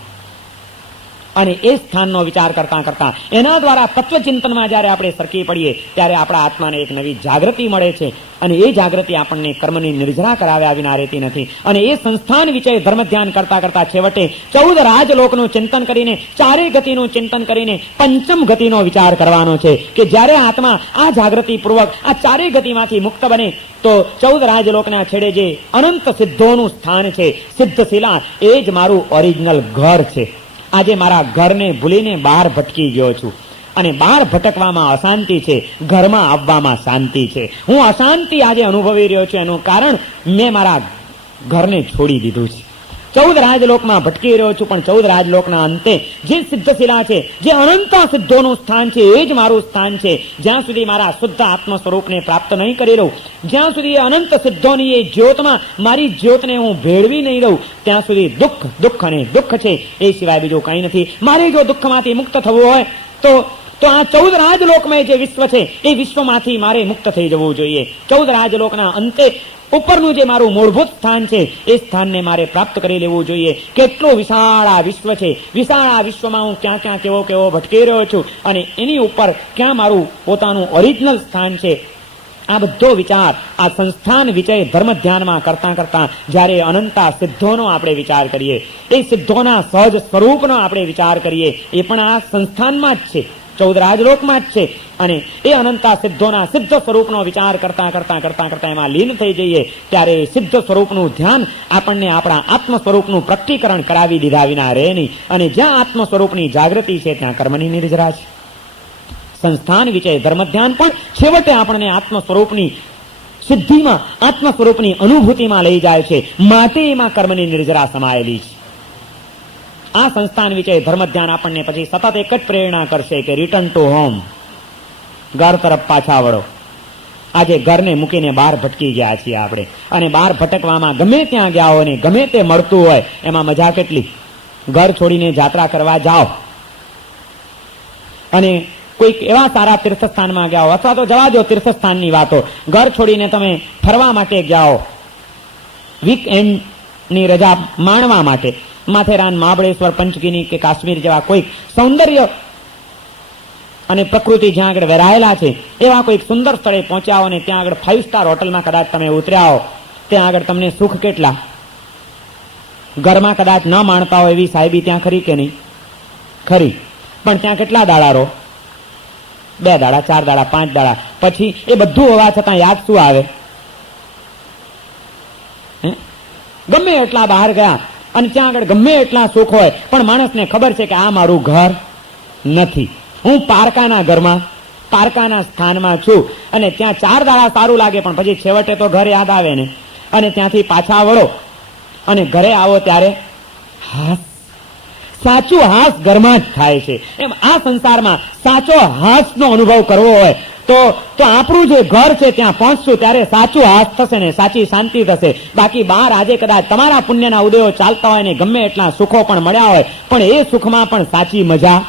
અને એ સ્થાનનો વિચાર કરતા કરતા એના દ્વારા તત્વચિંતનમાં જ્યારે આપણે સરકી પડીએ ત્યારે આપણા આત્માને એક નવી જાગૃતિ મળે છે અને એ જાગૃતિ આપણને કર્મની નિર્જરા કરાવ્યા વિના રહેતી નથી. અને એ સંસ્થાન વિષય ધર્મ ધ્યાન કરતા કરતા છેવટે 14 રાજલોકનું ચિંતન કરીને, 4 ગતિનું ચિંતન કરીને પંચમ ગતિનો વિચાર કરવાનો છે કે જ્યારે આત્મા આ જાગૃતિ પૂર્વક આ 4 ગતિમાંથી મુક્ત બને તો 14 રાજલોકના છેડે જે અનંત સિદ્ધોનું સ્થાન છે, સિદ્ધશિલા, એ જ મારું ઓરિજિનલ ઘર છે. આજે મારા ઘરને ભૂલીને બહાર ભટકી ગયો છું અને બહાર ભટકવામાં અશાંતિ છે, ઘરમાં આવવામાં શાંતિ છે. હું અશાંતિ આજે અનુભવી રહ્યો છું એનું કારણ મેં મારા ઘરને છોડી દીધું છે. 14 રાજલોકમાં ભટકી રહ્યો છું, પણ 14 રાજલોકના અંતે જે સિદ્ધશિલા છે, જે અનંત સિદ્ધોનું સ્થાન છે, એ જ મારું સ્થાન છે. જ્યાં સુધી મારા શુદ્ધ આત્મ સ્વરૂપને પ્રાપ્ત નહીં કરી રહું, જ્યાં સુધી અનંત સિદ્ધોની એ જ્યોતમાં મારી જ્યોતને હું ભેળવી નહીં રહું, ત્યાં સુધી દુઃખ અને દુઃખ છે, એ સિવાય બીજું કંઈ નથી. મારે જો દુઃખમાંથી મુક્ત થવું હોય તો આ 14 રાજલોકમાં જે વિશ્વ છે એ વિશ્વમાંથી મારે મુક્ત થઈ જવું જોઈએ. 14 રાજલોકના અંતે ઉપરનું જે મારું મૂળભૂત સ્થાન છે એ સ્થાનને મારે પ્રાપ્ત કરી લેવું જોઈએ. કેટલું વિશાળ આ વિશ્વ છે! વિશાળ આ વિશ્વમાં હું ક્યાં ક્યાં કેવો ભટકી રહ્યો છું અને એની ઉપર ક્યાં મારું પોતાનું ઓરિજિનલ સ્થાન છે. આ બધો વિચાર આ સંસ્થાન વિષય ધર્મ ધ્યાનમાં કરતા કરતા જ્યારે અનંતા સિદ્ધોનો આપણે વિચાર કરીએ, એ સિદ્ધોના સહજ સ્વરૂપનો આપણે વિચાર કરીએ, એ પણ આ સંસ્થાનમાં જ છે, 14 રાજલોકમાં જ છે. અને એ અનંતા સિદ્ધોના સિદ્ધ સ્વરૂપનો વિચાર કરતા કરતા કરતા કરતા એમાં લીન થઈ જઈએ ત્યારે સિદ્ધ સ્વરૂપનું ધ્યાન આપણને આપણા આત્મ સ્વરૂપનું પ્રકટીકરણ કરાવી દીધા વિના રહે નહીં. અને જ્યાં આત્મ સ્વરૂપની જાગૃતિ છે ત્યાં કર્મની નિર્જરા છે. સંસ્થાન વિષય ધર્મ ધ્યાન પણ છેવટે આપણને આત્મ સ્વરૂપની સિદ્ધિમાં, આત્મ સ્વરૂપની અનુભૂતિમાં લઈ જાય છે. માટે એમાં કર્મની નિર્જરા સમાયેલી છે. આ સંસ્થાન વિષય ધર્મ ધ્યાન આપણને પછી સતત એક જ પ્રેરણા કરશે કે રિટર્ન ટુ હોમ, ઘર તરફ પાછા વળો. આજે ઘરને મૂકીને બહાર ભટકી ગયા છીએ આપણે, અને બહાર ભટકવામાં ગમે ત્યાં ગયા હોય ને ગમે તે મળતું હોય એમાં મજા કેટલી. ઘર છોડીને જાત્રા કરવા જાઓ અને કોઈક એવા સારા તીર્થસ્થાનમાં ગયા હો, અથવા તો જવા દો તીર્થસ્થાનની વાતો, ઘર છોડીને તમે ફરવા માટે ગયા હો, વીકએન્ડની રજા માણવા માટે માથેરાન, મહાબળેશ્વર, પંચગીની કે કાશ્મીર જેવા કોઈક સૌંદર્ય અને પ્રકૃતિ જ્યાં આગળ વેરાયેલા છે એવા કોઈક સુંદર સ્થળે પહોંચ્યા હો અને ત્યાં આગળ 5 સ્ટાર હોટલમાં કદાચ તમે ઉતર્યા હો, ત્યાં આગળ તમને સુખ કેટલા? ઘરમાં કદાચ ન માણતા હોય એવી સાહેબી ત્યાં ખરી કે નહીં? ખરી. પણ ત્યાં કેટલા દાડા રહો? 2 દાડા, 4 દાડા, 5 દાડા. પછી એ બધું હોવા છતાં યાદ શું આવે? ગમે એટલા બહાર ગયા અને ત્યાં આગળ ગમે એટલા સુખ હોય, પણ માણસને ખબર છે કે આ મારું ઘર નથી. હું પારકાના ઘરમાં, પારકાના સ્થાનમાં છું. અને ત્યાં 4 દાડા સારું લાગે, પણ પછી છેવટે તો ઘર યાદ આવે ને. અને ત્યાંથી પાછા વળો અને ઘરે આવો ત્યારે હાસ, સાચું હાસ ઘરમાં જ થાય છે. એમ આ સંસારમાં સાચો હાસનો અનુભવ કરવો હોય તો આપણું જે ઘર છે ત્યાં પહોંચશું ત્યારે સાચું હાસ થશે ને સાચી શાંતિ થશે. બાકી બહાર આજે કદાચ તમારા પુણ્યના ઉદયો ચાલતા હોય ને ગમે એટલા સુખો પણ મળ્યા હોય, પણ એ સુખમાં પણ સાચી મજા.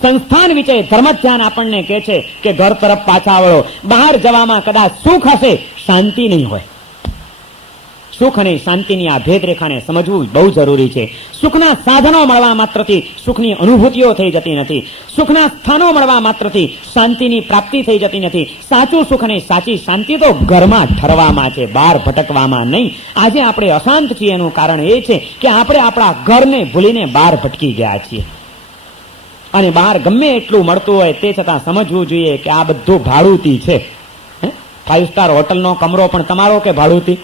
સંસ્થાન વિશે ધર્મ ધ્યાન આપણને કહે છે કે ઘર તરફ પાછા વળો. બહાર જવામાં કદાચ સુખ હશે, શાંતિ નહીં હોય. સુખ અને શાંતિની આ ભેદરેખાને સમજવું બહુ જરૂરી છે. સુખના સાધનો મળવા માત્રથી સુખની અનુભૂતિઓ થઈ જતી નથી. સુખના સ્થાનો મળવા માત્રથી શાંતિની પ્રાપ્તિ થઈ જતી નથી. સાચું સુખ અને સાચી શાંતિ તો ઘરમાં ઠરવામાં છે, બહાર ભટકવામાં નહીં. આજે આપણે અશાંત છીએ એનું કારણ એ છે કે આપણે આપણા ઘરને ભૂલીને બહાર ભટકી ગયા છીએ. અને બહાર ગમે એટલું મળતું હોય તે છતાં સમજવું જોઈએ કે આ બધું ભાડુતી છે. 5 સ્ટાર હોટલનો કમરો પણ તમારો કે ભાડુતી?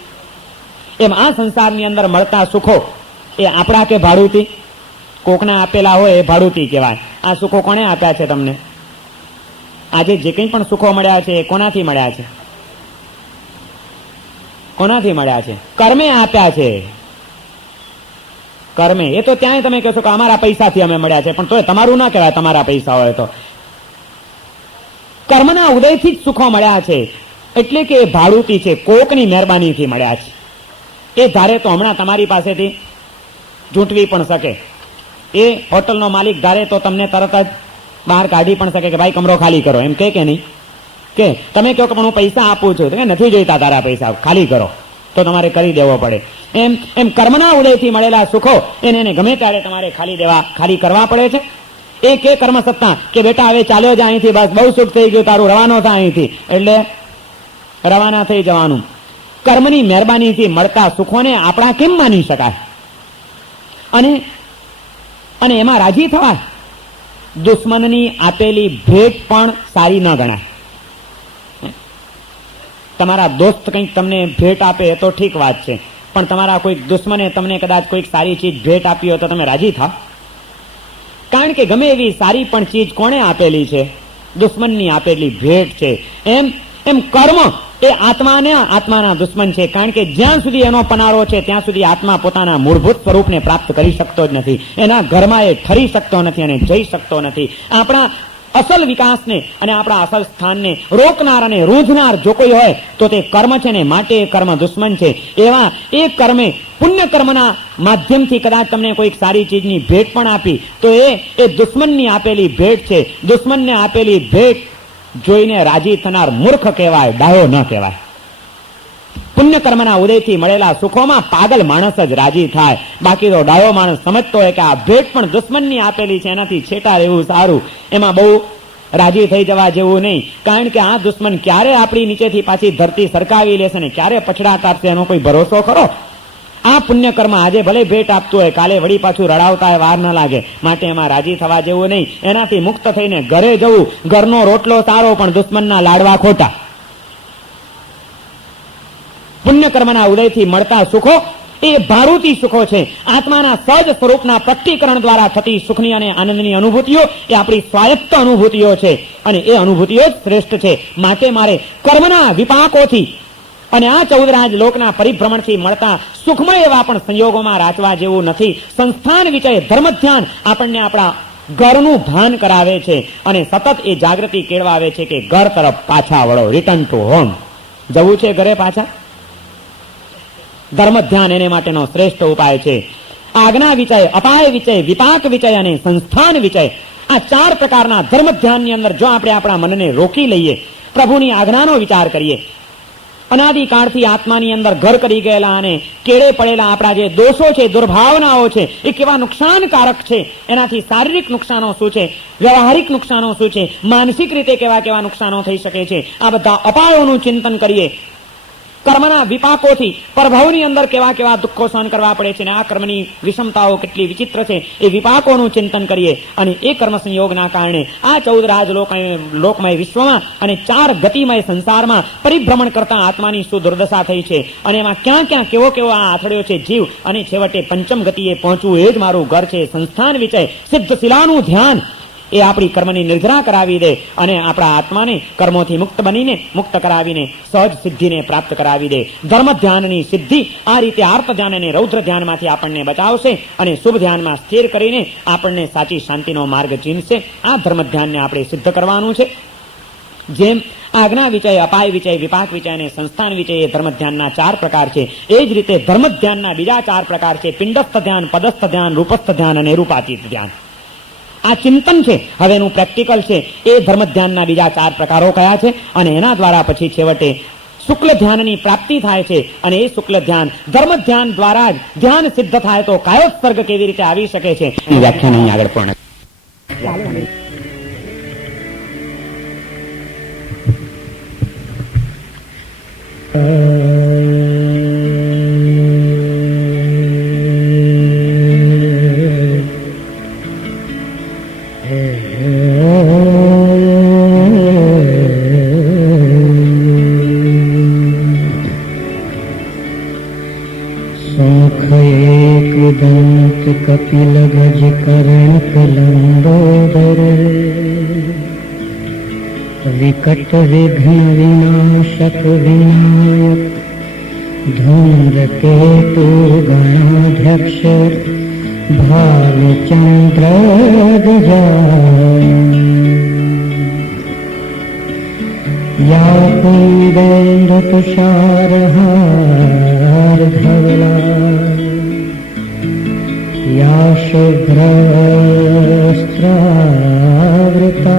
એમ આ સંસારની અંદર મળતા સુખો એ આપણા કે ભાડુતી? કોકને આપેલા હોય એ ભાડુતી કહેવાય. આ સુખો કોણે આપ્યા છે તમને? આજે જે કંઈ પણ સુખો મળ્યા છે એ કોનાથી મળ્યા છે? કોનાથી મળ્યા છે? કર્મે આપ્યા છે. કર્મે. એ તો ત્યાંય તમે કહેશો કે અમારા પૈસાથી અમે મળ્યા છે, પણ તોય તમારું ના કહેવાય તમારા પૈસા હોય તો. કર્મના ઉદયથી જ સુખો મળ્યા છે, એટલે કે એ ભાડુતી છે, કોકની મહેરબાનીથી મળ્યા છે. એ ધારે તો હમણાં તમારી પાસેથી ઝૂંટવી પણ શકે. એ હોટલનો માલિક ધારે તો તમને તરત જ બહાર કાઢી પણ શકે કે ભાઈ કમરો ખાલી કરો, એમ કે નહીં? કે તમે કહો કે પણ હું પૈસા આપું છું, કે નથી જોઈતા તારા પૈસા, ખાલી કરો, તો તમારે કરી દેવો પડે. એમ કર્મના ઉદયથી મળેલા સુખો એને ગમે ત્યારે તમારે ખાલી કરવા પડે છે. એ કે કર્મ સત્તા કે બેટા હવે ચાલ્યો જા અહીંથી, બસ બહુ સુખ થઈ ગયું, તારું રવાનો થાય અહીંથી, એટલે રવાના થઈ જવાનું. કર્મની મહેરબાનીથી મળતા સુખોને આપણા કેમ માની શકાય? અને એમાં રાજી થવા? દુશ્મનની આપેલી ભેટ પણ સારી ન ગણાય. તમારા દોસ્ત કંઈક તમને ભેટ આપે તો ઠીક વાત છે, પણ તમારા કોઈક દુશ્મને તમને કદાચ કોઈક સારી ચીજ ભેટ આપી હોય તો તમે રાજી થાવ? કારણ કે ગમે એવી સારી પણ ચીજ કોણે આપેલી છે? દુશ્મનની આપેલી ભેટ છે. એમ કર્મ એ આત્માના દુશ્મન છે. કારણ કે જ્યાં સુધી એનો પનારો છે ત્યાં સુધી આત્મા પોતાના મૂળભૂત સ્વરૂપને પ્રાપ્ત કરી શકતો જ નથી. એના ઘરમાં એ ઠરી શકતો નથી અને જઈ શકતો નથી. આપણા અસલ વિકાસને અને આપણા અસલ સ્થાનને રોકનાર અને રૂંધનાર જો કોઈ હોય તો તે કર્મ છે ને, માટે એ કર્મ દુશ્મન છે. એવા એ કર્મે પુણ્ય કર્મના માધ્યમથી કદાચ તમને કોઈક સારી ચીજની ભેટ પણ આપી તો એ દુશ્મનની આપેલી ભેટ છે. દુશ્મનને આપેલી ભેટ જોઈને રાજી થનાર મૂર્ખ કહેવાય, ડાયો ન કહેવાય. પુણ્ય કર્મના ઉદયથી મળેલા સુખોમાં પાગલ માણસ જ રાજી થાય. બાકી તો ડાયો માણસ સમજતો હોય કે આ ભેટ પણ દુશ્મનની આપેલી છે, એનાથી છેટા રહેવું સારું. એમાં બહુ રાજી થઈ જવા જેવું નહીં. કારણ કે આ દુશ્મન ક્યારે આપણી નીચેથી પાછી ધરતી સરકાવી લેશે ને ક્યારે પછડા કાઢશે એનો કોઈ ભરોસો ખરો? આ પુણ્ય કર્મ આજે ભલે ભેટ આપતું હોય, કાલે વળી પાછું રડાવતા હોય વાર ન લાગે. માટે એમાં રાજી થવા જેવું નહીં. એનાથી મુક્ત થઈને ઘરે જવું. ઘરનો રોટલો સારો પણ દુશ્મનના લાડવા ખોટા. પુણ્ય કર્મના ઉદયથી મળતા સુખો એ ભાડુતી સુખો છે. આત્માના સહજ સ્વરૂપના પ્રકટીકરણ દ્વારા થતી સુખની અને આનંદની અનુભૂતિઓ એ આપણી સ્વાયત્ત અનુભૂતિઓ છે અને એ અનુભૂતિઓ જ શ્રેષ્ઠ છે. માટે મારે કર્મના વિપાકોથી અને આ 14 રાજ લોકના પરિભ્રમણથી મળતા સુખમય એવા પણ સંયોગોમાં રાચવા જેવું નથી. સંસ્થાન વિષય ધર્મ ધ્યાન આપણને આપણા ઘરનું ભાન કરાવે છે અને સતત એ જાગૃતિ કેળવાવે છે કે ઘર તરફ પાછા વળો, રિટર્ન ટુ હોમ. જવું છે ઘરે પાછા? ધર્મ ધ્યાન એને માટેનો શ્રેષ્ઠ ઉપાય છે. આજ્ઞા વિષય, અપાય વિષય, વિપાક વિષય અને સંસ્થાન વિષય, આ 4 પ્રકારના ધર્મ ધ્યાનની અંદર જો આપણે આપણા મનને રોકી લઈએ, પ્રભુની આજ્ઞાનો વિચાર કરીએ અનાદિકાળથી આત્માની અંદર ઘર કરી ગયેલા અને કેળે પડેલા આપણા જે દોષો છે, દુર્ભાવનાઓ છે, એ કેવા નુકસાનકારક છે, એનાથી શારીરિક નુકસાનો શું છે, વ્યવહારિક નુકસાનો શું છે, માનસિક રીતે કેવા નુકસાનો થઈ શકે છે, આ બધા અપાયોનું ચિંતન કરીએ. કર્મના વિપાકોથી પરભવની અંદર કેવા દુઃખો સહન કરવા પડે છે, અને આ કર્મની વિષમતાઓ કેટલી વિચિત્ર છે, એ વિપાકોનું ચિંતન કરીએ. અને એ કર્મ સંયોગના કારણે આ 14 રાજલોકમય વિશ્વમાં અને 4 ગતિમય સંસારમાં પરિભ્રમણ કરતા આત્માની શું દુર્દશા થઈ છે, અને એમાં ક્યાં કેવો આ આથડ્યો છે જીવ, અને છેવટે પંચમ ગતિએ પહોંચવું એ જ મારું ઘર છે. સંસ્થાન વિષય સિદ્ધ શિલાનું ધ્યાન એ આપણી કર્મની નિર્જરા કરાવી દે અને આપણા આત્માને કર્મોથી મુક્ત કરાવીને સહજ સિદ્ધિને પ્રાપ્ત કરાવી દે. ધર્મ ધ્યાનની સિદ્ધિ આ રીતે આર્ત ધ્યાન અને રૌદ્ર ધ્યાનમાંથી આપણને બચાવશે અને શુભ ધ્યાનમાં સ્થિર કરીને આપણને સાચી શાંતિનો માર્ગ ચીંધશે. આ ધર્મ ધ્યાનને આપણે સિદ્ધ કરવાનું છે. જેમ આજ્ઞા વિષય, અપાય વિષય, વિપાક વિષય અને સંસ્થાન વિષય એ ધર્મ ધ્યાનના 4 પ્રકાર છે. એ જ રીતે ધર્મ ધ્યાનના બીજા 4 પ્રકાર છે: પિંડસ્થ ધ્યાન, પદસ્થ ધ્યાન, રૂપસ્થ ધ્યાન અને રૂપાતીત ધ્યાન. આ ચિંતન છે, હવેનું પ્રેક્ટિકલ છે. એ ધર્મ ધ્યાનના બીજા 4 પ્રકારો કયા છે, અને એના દ્વારા પછી છેવટે શુક્લ ધ્યાનની પ્રાપ્તિ થાય છે. અને એ શુક્લ ધ્યાન, ધર્મ ધ્યાન દ્વારા જ ધ્યાન સિદ્ધ થાય તો કાયોત્સર્ગ કેવી રીતે આવી શકે છે એની વ્યાખ્યાન અહીં આગળ પૂર્ણ. कपिल गज करण कलंबोदर विकट विघ्न विनाशक विनायक धूम्रकेतु गणाध्यक्ष भालचंद्र या कुंदेन्दु तुषारहार धवला या शुभ्रवस्त्रावृता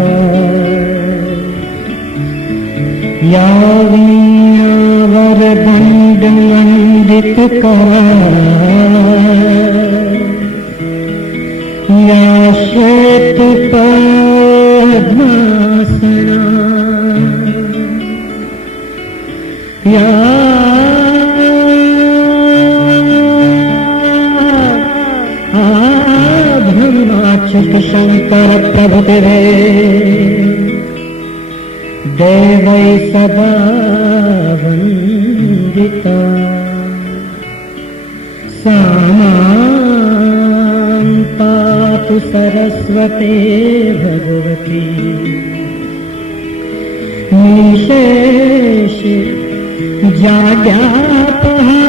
या वीणावरदण्डवन्दितकरा या श्वेतपद्मासना या ब्रह्माच्युत शंकर प्रभुतिरे देवै सदा वन्दिता सा मां पातु सरस्वती भगवती निशेष जाड्यापहा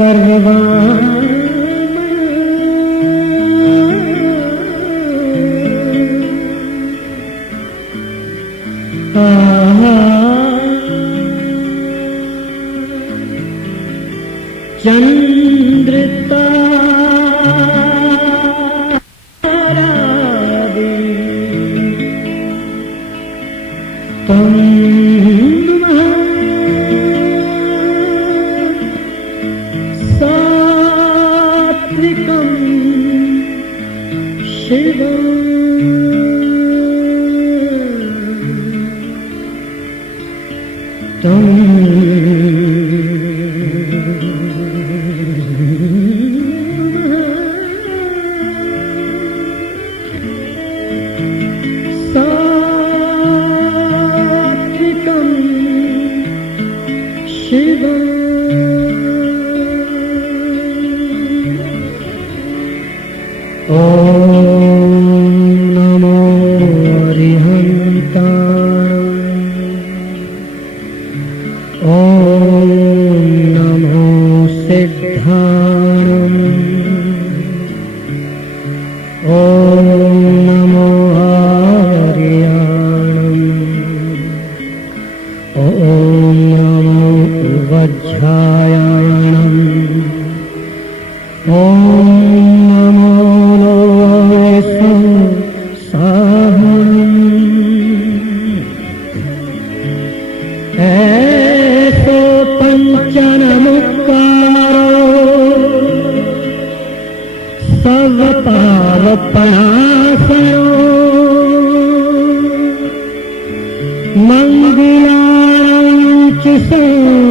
सर्वा चंद्रता तुम च